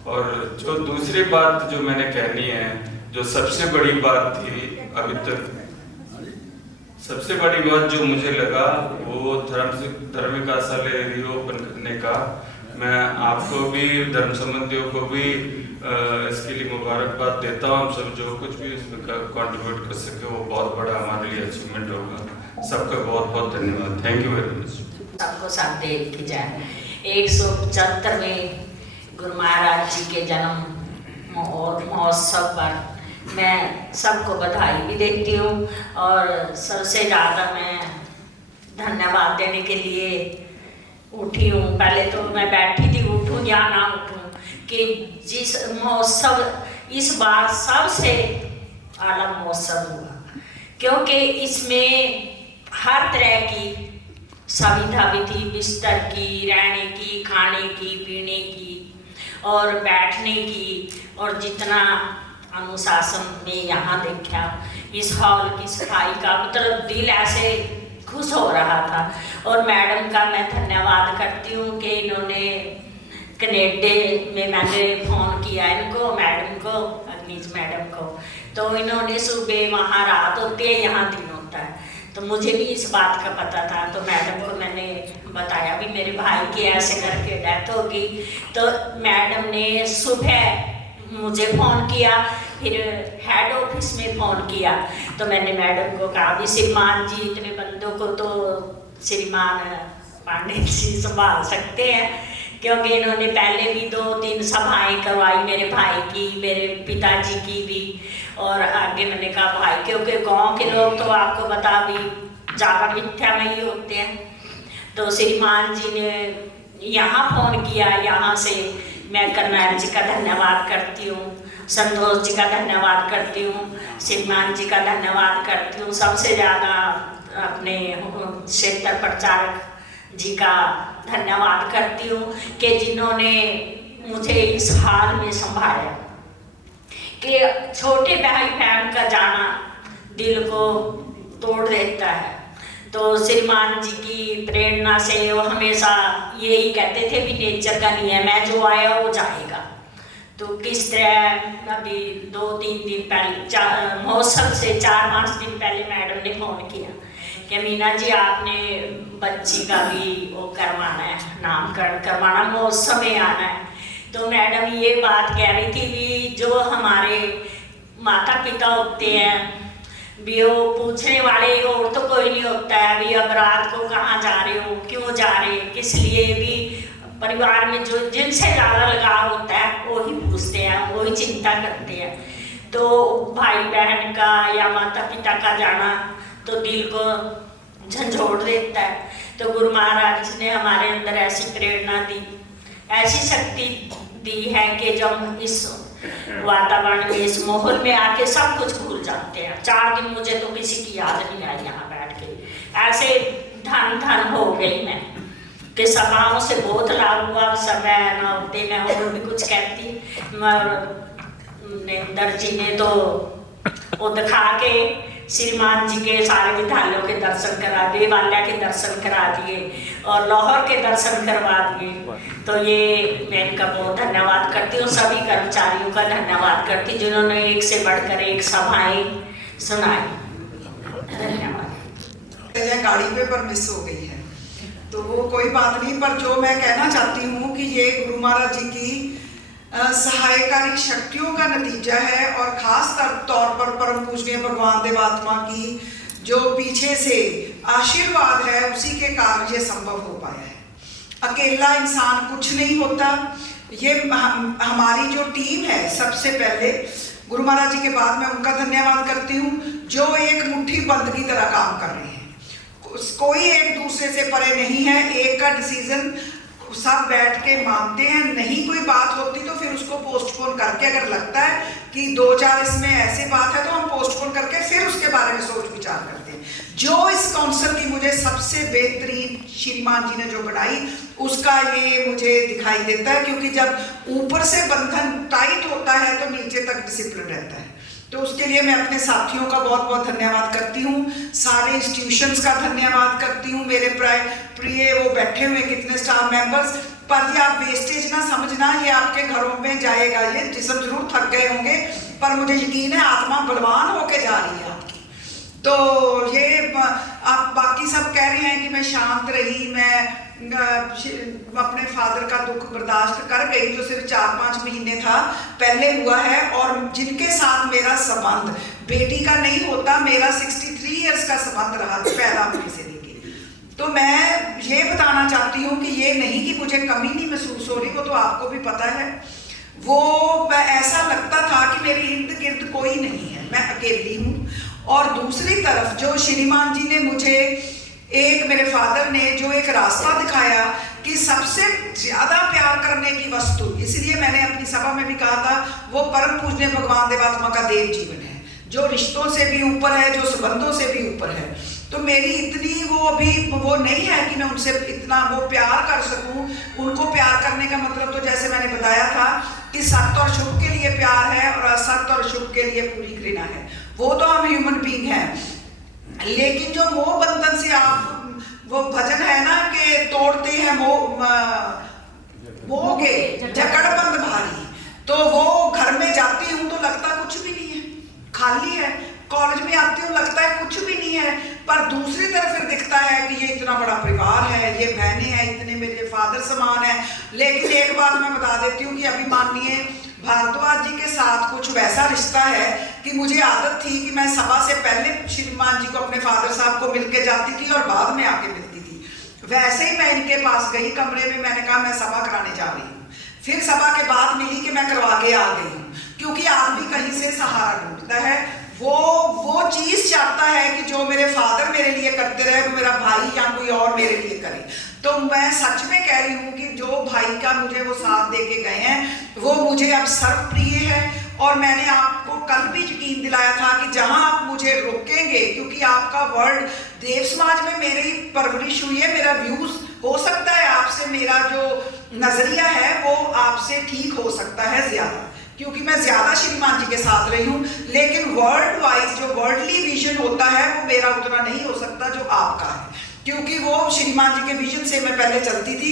और जो दूसरी बात जो मैंने कहनी है, जो सबसे बड़ी बात थी अभी तक, सबसे बड़ी बात जो मुझे लगा वो धार्मिक आशालय रीओपन करने का। मैं आपको भी, धर्म संबंधियों को भी इसके लिए मुबारकबाद देता हूँ। हम सब जो कुछ भी इसमें कंट्रीब्यूट कर सके वो बहुत बड़ा हमारे लिए अचीवमेंट होगा। सबका बहुत बहुत धन्यवाद। Thank you very much. सबको संदेश की जाए। 175वें गुरु महाराज जी के जन्म महोत्सव पर मैं सबको बधाई भी देती हूँ और सबसे ज़्यादा मैं धन्यवाद देने के लिए उठी हूँ। पहले तो मैं बैठी थी, उठूँ या ना उठूँ, कि जिस महोत्सव इस बार सबसे आला महोत्सव हुआ, क्योंकि इसमें हर तरह की सुविधा भी थी, बिस्तर की, रहने की, खाने की, पीने की और बैठने की। और जितना अनुशासन में यहाँ देखा, इस हॉल की सफाई का मतलब दिल ऐसे खुश हो रहा था। और मैडम का मैं धन्यवाद करती हूँ कि इन्होंने कनेडा में मैंने फ़ोन किया इनको, मैडम को, अग्निज मैडम को, तो इन्होंने सुबह वहाँ रात होती है, यहाँ दिन होता है। तो मुझे भी इस बात का पता था, तो मैडम को मैंने बताया भी मेरे भाई की ऐसे करके डेथ होगी। तो मैडम ने सुबह मुझे फ़ोन किया, फिर हेड ऑफिस में फ़ोन किया। तो मैंने मैडम को कहा भी श्रीमान जी इतने बंदों को तो श्रीमान पांडे जी संभाल सकते हैं, क्योंकि इन्होंने पहले भी 2-3 सभाएं करवाई मेरे भाई की, मेरे पिताजी की भी। और आगे मैंने कहा भाई, क्योंकि गांव के लोग तो आपको बता भी ज़्यादा मिथ्या में ही होते हैं। तो श्रीमान जी ने यहाँ फ़ोन किया, यहाँ से मैं करनाल जी का धन्यवाद करती हूँ, संतोष जी का धन्यवाद करती हूँ, श्रीमान जी का धन्यवाद करती हूँ। सबसे ज़्यादा अपने क्षेत्र प्रचारक जी का धन्यवाद करती हूँ कि जिन्होंने मुझे इस हाल में संभाला। कि छोटे भाई बहन का जाना दिल को तोड़ देता है। तो श्रीमान जी की प्रेरणा से वो हमेशा यही कहते थे भी नेचर का नियम है, जो आया वो जाएगा। तो किस तरह अभी 2-3 दिन पहले महोत्सव से 4-5 दिन पहले मैडम ने फ़ोन किया कि मीना जी आपने बच्ची का भी वो करवाना है, नामकरण करवाना, महोत्सव में आना है। तो मैडम ये बात कह रही थी भी जो हमारे माता पिता होते हैं भी वो पूछने वाले और तो कोई नहीं होता है भी अब रात को कहाँ जा रहे हो, क्यों जा रहे, किस लिए, भी परिवार में जो जिनसे ज़्यादा लगाव होता है वो ही पूछते हैं, वो ही चिंता करते हैं। तो भाई बहन का या माता पिता का जाना तो दिल को झंझोड़ देता है। तो गुरु महाराज ने हमारे अंदर ऐसी प्रेरणा दी, ऐसी शक्ति दी है कि जब इस वातावरण में, इस माहौल में आके सब कुछ भूल जाते हैं। 4 दिन मुझे तो किसी की याद नहीं आई यहाँ बैठ के, ऐसे धन हो गई मैं कि सभाओं से बहुत लाभ हुआ। समय न होते मैं और भी कुछ कहती, नेंदर जी ने तो वो दिखा के श्रीमान जी के सारे विद्यालयों के दर्शन करा दिए, वाल्या के दर्शन करा दिए और लाहौर के दर्शन करवा दिए। तो ये मैं इनका बहुत धन्यवाद करती हूँ, सभी कर्मचारियों का धन्यवाद करती जिन्होंने एक से बढ़कर एक सभाएं सुनाई। धन्यवाद। गाड़ी पे पर मिस हो गई है तो वो कोई बात नहीं, पर जो मैं कहना चाहती हूँ कि ये गुरु महाराज जी की सहायकारी शक्तियों का नतीजा है और खास तौर पर परम पूजनीय भगवान देवात्मा की जो पीछे से आशीर्वाद है उसी के कारण ये संभव हो पाया है। अकेला इंसान कुछ नहीं होता, ये हमारी जो टीम है, सबसे पहले गुरु महाराज जी के बाद मैं उनका धन्यवाद करती हूँ, जो एक मुट्ठी बंद की तरह काम कर रही है। कोई एक दूसरे से परे नहीं है, एक का डिसीजन सब बैठ के मानते हैं। नहीं कोई बात होती तो फिर उसको पोस्टपोन करके, अगर लगता है कि 2-4 इसमें ऐसी बात है तो हम पोस्टपोन करके फिर उसके बारे में सोच विचार करते हैं। जो इस काउंसिल की मुझे सबसे बेहतरीन श्रीमान जी ने जो बनाई, उसका ये मुझे दिखाई देता है, क्योंकि जब ऊपर से बंधन टाइट होता है तो नीचे तक डिसिप्लिन रहता है। तो उसके लिए मैं अपने साथियों का बहुत बहुत धन्यवाद करती हूँ, सारे इंस्टीट्यूशंस का धन्यवाद करती हूँ, मेरे प्रिय वो बैठे हुए कितने स्टाफ मेंबर्स। पर ये आप वेस्टेज ना समझना, ये आपके घरों में जाएगा। ये जिस्म जरूर थक गए होंगे, पर मुझे यकीन है आत्मा बलवान होके जा रही है आपकी। तो ये आप बाकी सब कह रहे हैं कि मैं शांत रही, मैं अपने फादर का दुख बर्दाश्त कर गई, जो सिर्फ 4-5 महीने था पहले हुआ है। और जिनके साथ मेरा संबंध बेटी का नहीं होता, मेरा 63 इयर्स का संबंध रहा पैदा होने से लेके। तो मैं ये बताना चाहती हूँ कि ये नहीं कि मुझे कमी नहीं महसूस हो रही, वो तो आपको भी पता है। वो ऐसा लगता था कि मेरे इर्द गिर्द कोई नहीं है, मैं अकेली हूँ। और दूसरी तरफ जो श्रीमान जी ने मुझे, एक मेरे फादर ने जो एक रास्ता दिखाया कि सबसे ज्यादा प्यार करने की वस्तु, इसलिए मैंने अपनी सभा में भी कहा था, वो परम पूजनीय भगवान देवात्मा का देव जीवन है, जो रिश्तों से भी ऊपर है, जो संबंधों से भी ऊपर है। तो मेरी इतनी वो अभी वो नहीं है कि मैं उनसे इतना वो प्यार कर सकूं। उनको प्यार करने का मतलब तो जैसे मैंने बताया था कि सत्य और शुभ के लिए प्यार है और असत्य और शुभ के लिए पूरी घृणा है। वो तो हम ह्यूमन बीइंग हैं, लेकिन जो मोह बंधन से आप, वो भजन है ना कि तोड़ते हैं मोह के जकड़ बंद भारी, तो वो घर में जाती हूँ तो लगता कुछ भी नहीं है, खाली है। कॉलेज में आती हूँ लगता है कुछ भी नहीं है, पर दूसरी तरफ फिर दिखता है कि ये इतना बड़ा परिवार है, ये बहनें हैं, इतने मेरे फादर समान है। लेकिन एक बात मैं बता देती हूँ कि अभी माननीय भारद्वाज जी के साथ कुछ वैसा रिश्ता है कि मुझे आदत थी कि मैं सभा से पहले श्रीमान जी को, अपने फादर साहब को मिलके जाती थी और बाद में आके मिलती थी। वैसे ही मैं इनके पास गई कमरे में, मैंने कहा मैं सभा कराने जा रही हूँ। फिर सभा के बाद मिली कि मैं करवा के आ गई हूँ, क्योंकि आदमी कहीं से सहारा ढूंढता है। वो चीज चाहता है कि जो मेरे फादर मेरे लिए करते रहे, वो मेरा भाई या कोई और मेरे लिए करे। तो मैं सच में कह रही हूँ कि जो भाई का मुझे वो साथ दे के गए हैं, वो मुझे अब सर्वप्रिय है। और मैंने आपको कल भी यकीन दिलाया था कि जहां आप मुझे रोकेंगे, क्योंकि आपका वर्ड देव समाज में मेरी परवरिश हुई है, मेरा व्यूज हो सकता है आपसे, मेरा जो नजरिया है वो आपसे ठीक हो सकता है ज्यादा, क्योंकि मैं ज्यादा श्रीमान जी के साथ रही हूँ। लेकिन वर्ल्ड वाइज जो वर्ल्डली विजन होता है वो मेरा उतना नहीं हो सकता जो आपका है, क्योंकि वो श्रीमान जी के विजन से मैं पहले चलती थी।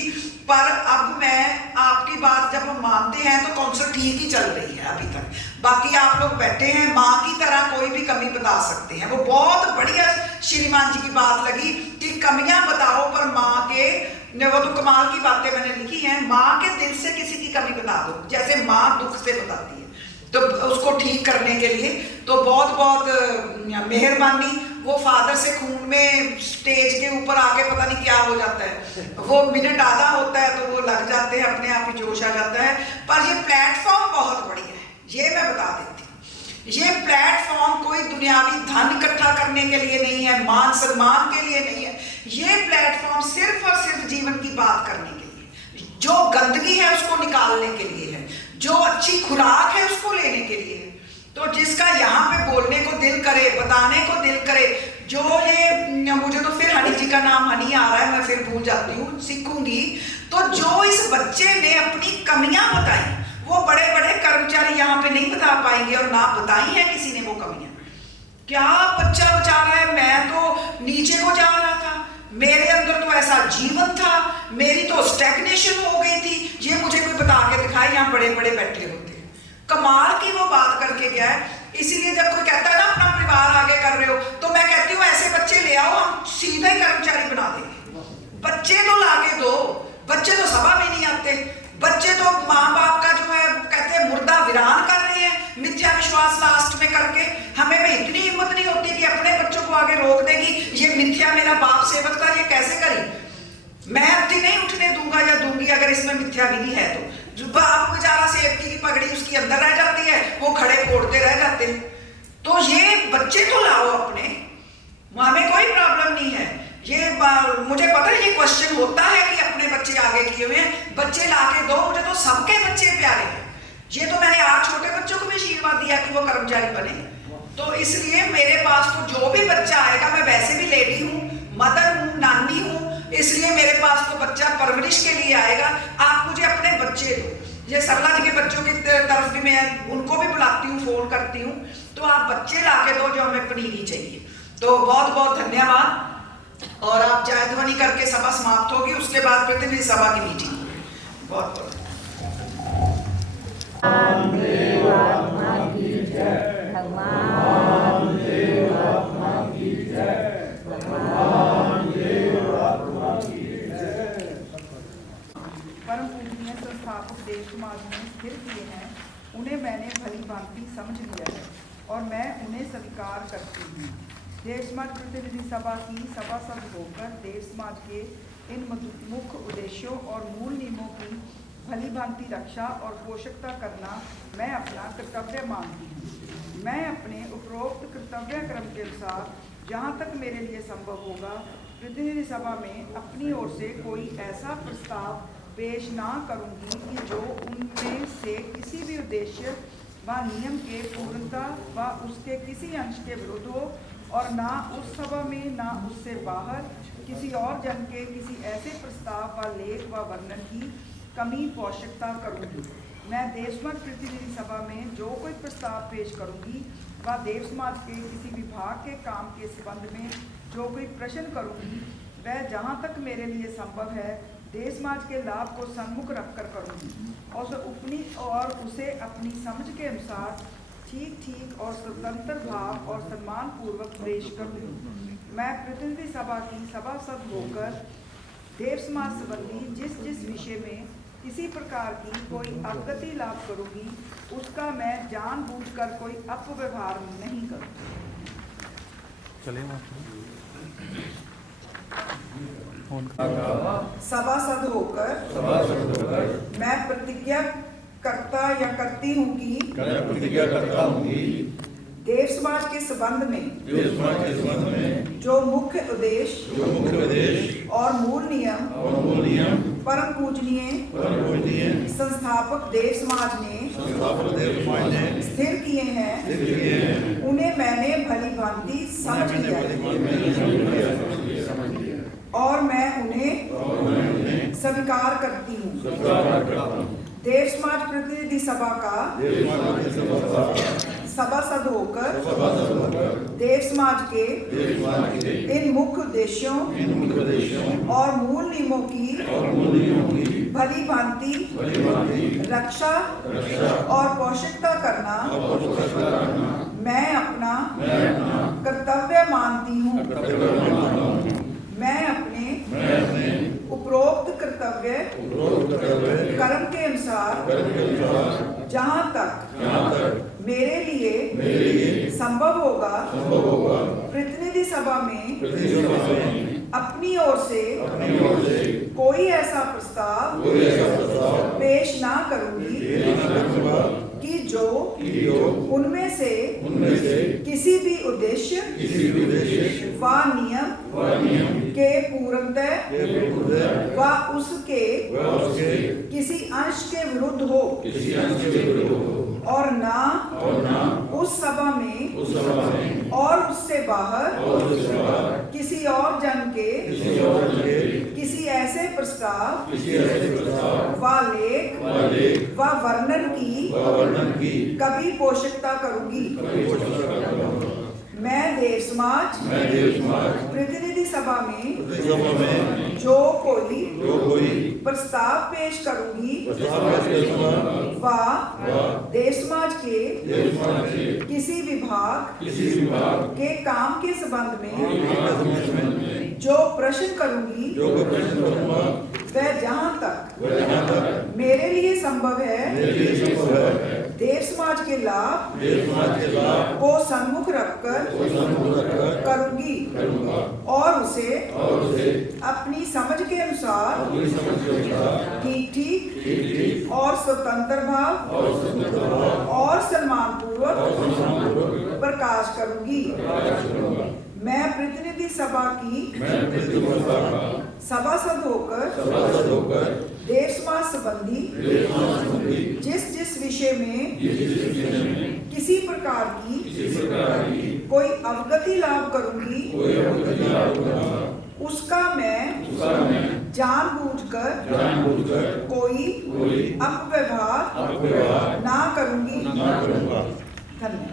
पर अब मैं आपकी बात जब हम मानते हैं तो कौंसिल ठीक ही चल रही है अभी तक। बाकी आप लोग बैठे हैं, माँ की तरह कोई भी कमी बता सकते हैं। वो बहुत बढ़िया श्रीमान जी की बात लगी कि कमियां बताओ, पर माँ के, वो तो कमाल की बातें मैंने लिखी हैं, माँ के दिल से किसी की कमी बता दो, जैसे माँ दुख से बताती है, तो उसको ठीक करने के लिए। तो बहुत बहुत मेहरबानी। वो फादर से खून में स्टेज के ऊपर आके पता नहीं क्या हो जाता है, वो मिनट आधा होता है तो वो लग जाते हैं, अपने आप ही जोश आ जाता है। पर ये प्लेटफॉर्म बहुत बढ़िया है, ये मैं बता देती हूँ। ये प्लेटफॉर्म कोई दुनियावी धन इकट्ठा करने के लिए नहीं है, मान सम्मान के लिए नहीं है। ये प्लेटफॉर्म सिर्फ और सिर्फ जीवन की बात करने के लिए, जो गंदगी है उसको निकालने के लिए है, जो अच्छी खुराक है उसको लेने के लिए है। तो जिसका यहाँ पे बोलने को दिल करे, बताने को दिल करे, जो ये, मुझे तो फिर हनी जी का नाम हनी आ रहा है, मैं फिर भूल जाती हूँ, सीखूंगी। तो जो इस बच्चे ने अपनी कमियां बताई, वो बड़े बड़े कर्मचारी यहाँ पे नहीं बता पाएंगे, और ना बताई है किसी ने वो कमियां। क्या बच्चा बचा रहा है, मैं तो नीचे को जा रहा था, मेरे अंदर तो ऐसा जीवन था, मेरी तो स्टैग्नेशन हो गई थी। ये मुझे कोई बता के दिखाए, यहाँ बड़े बड़े बैठे होते हैं, कमाल की वो बात करके गया है। इसीलिए जब कोई कहता है ना अपना परिवार आगे कर रहे हो, तो मैं कहती हूँ ऐसे बच्चे ले आओ, हम सीधे कर्मचारी बना देंगे। बच्चे तो लाके दो, बच्चे तो सभा में नहीं आते, बच्चे तो माँ बाप का जो है कहते हैं मुर्दा वीरान कर रहे हैं, मिथ्या विश्वास लास्ट में करके। हमें में इतनी हिम्मत नहीं होती कि अपने बच्चों को आगे रोक देगी, ये मिथ्या मेरा बाप सेवक था, ये कैसे करी। मैं अभी नहीं उठने दूंगा या दूंगी अगर इसमें मिथ्या विधि है तो। अब बेचारा सेवकी की पगड़ी उसकी अंदर रह जाती है, वो खड़े फोड़ते रह जाते हैं। तो ये बच्चे तो लाओ अपने, हमें कोई प्रॉब्लम नहीं है। ये मुझे पता है ये क्वेश्चन होता है कि अपने बच्चे आगे किए हुए हैं, बच्चे लाके दो, मुझे तो सबके बच्चे प्यारे हैं। ये तो मैंने 8 छोटे बच्चों को भी आशीर्वाद दिया कि वो कर्मचारी बने। तो इसलिए मेरे पास तो जो भी बच्चा आएगा, मैं वैसे भी लेडी हूँ, मदर हूँ, नानी हूँ, इसलिए मेरे पास तो बच्चा परवरिश के लिए आएगा। आप मुझे अपने बच्चे दो। ये सरला जी के बच्चों की तरफ भी मैं उनको भी बुलाती हूँ, फोन करती हूँ, तो आप बच्चे लाके दो जो हमें पनीरी चाहिए। तो बहुत बहुत धन्यवाद। और आप जय ध्वनि करके सभा समाप्त होगी, उसके बाद प्रतिनिधि सभा की मीटिंग होगी। बहुत बहुत परम पूजनीय संस्थापक देव समाज ने स्थिर किए हैं, उन्हें मैंने भली भांति समझ लिया है और मैं उन्हें स्वीकार करती हूँ। देव समाज प्रतिनिधि सभा की सभासद होकर देव समाज के इन मुख्य उद्देश्यों और मूल नियमों की भली भांति रक्षा और पोषकता करना मैं अपना कर्तव्य मानती हूँ। मैं अपने उपरोक्त कर्तव्य क्रम के अनुसार जहाँ तक मेरे लिए संभव होगा प्रतिनिधि सभा में अपनी ओर से कोई ऐसा प्रस्ताव पेश ना करूँगी कि जो उनमें से किसी भी उद्देश्य व नियम के पूर्णता व उसके किसी अंश के विरुद्ध हो, और ना उस सभा में ना उससे बाहर किसी और जन के किसी ऐसे प्रस्ताव व लेख व वर्णन की कमी पोषकता करूँगी। मैं देव समाज प्रतिनिधि सभा में जो कोई प्रस्ताव पेश करूँगी व देव समाज के किसी विभाग के काम के संबंध में जो कोई प्रश्न करूँगी, वह जहाँ तक मेरे लिए संभव है देव समाज के लाभ को सन्मुख रखकर करूँगी और उसे अपनी समझ के अनुसार ठीक और स्वतंत्र भाव और सम्मान पूर्वक पेश करूँगी। मैं प्रतिनिधि सभा की सभासद होकर देव समाज संबंधी जिस विषय में किसी प्रकार की कोई अवगति लाभ करूँगी, उसका मैं जानबूझकर कोई अपव्यवहार नहीं करूँगी। सभासद होकर मैं प्रतिज्ञा करता या करती हूँ कि देव समाज के संबंध में जो मुख्य उद्देश्य और मूल नियम परम पूजनीय संस्थापक देव समाज ने स्थिर किए हैं, उन्हें मैंने भली भांति समझ लिया और मैं उन्हें स्वीकार करती हूँ। देव समाज प्रतिनिधि सभा का सभासद होकर देव समाज के इन मुख्य उद्देश्यों और मूल नियमों की भली भांति रक्षा और पोषकता करना मैं अपना कर्तव्य मानती हूँ। मैं अपने उपरोक्त कर्तव्य कर्म के अनुसार जहाँ तक मेरे लिए संभव होगा प्रतिनिधि सभा में अपनी ओर से कोई ऐसा प्रस्ताव पेश ना करूँगी कि जो उनमें से किसी भी उद्देश्य व नियम के पूर्णतः व उसके किसी अंश के विरुद्ध हो, और ना उस सभा में और उससे बाहर किसी और जन के किसी ऐसे प्रस्ताव व लेख व वर्णन की कभी पोषकता करूंगी। मैं देव समाज प्रतिनिधि सभा में जो कोई प्रस्ताव पेश करूंगी व देव समाज के किसी विभाग के काम के संबंध में जो प्रश्न करूंगी, वह जहाँ तक मेरे लिए संभव है देव समाज के लाभ को सन्मुख रखकर करूंगी और उसे अपनी समझ के अनुसार ठीक और स्वतंत्र भाव और सम्मानपूर्वक प्रकाश करूंगी। मैं प्रतिनिधि सभा की सभासद होकर देश समाज संबंधी जिस विषय में किसी प्रकार की कोई अवगति लाभ करूंगी उसका मैं जानबूझकर कोई अपव्यवहार ना करूंगी। धन्यवाद।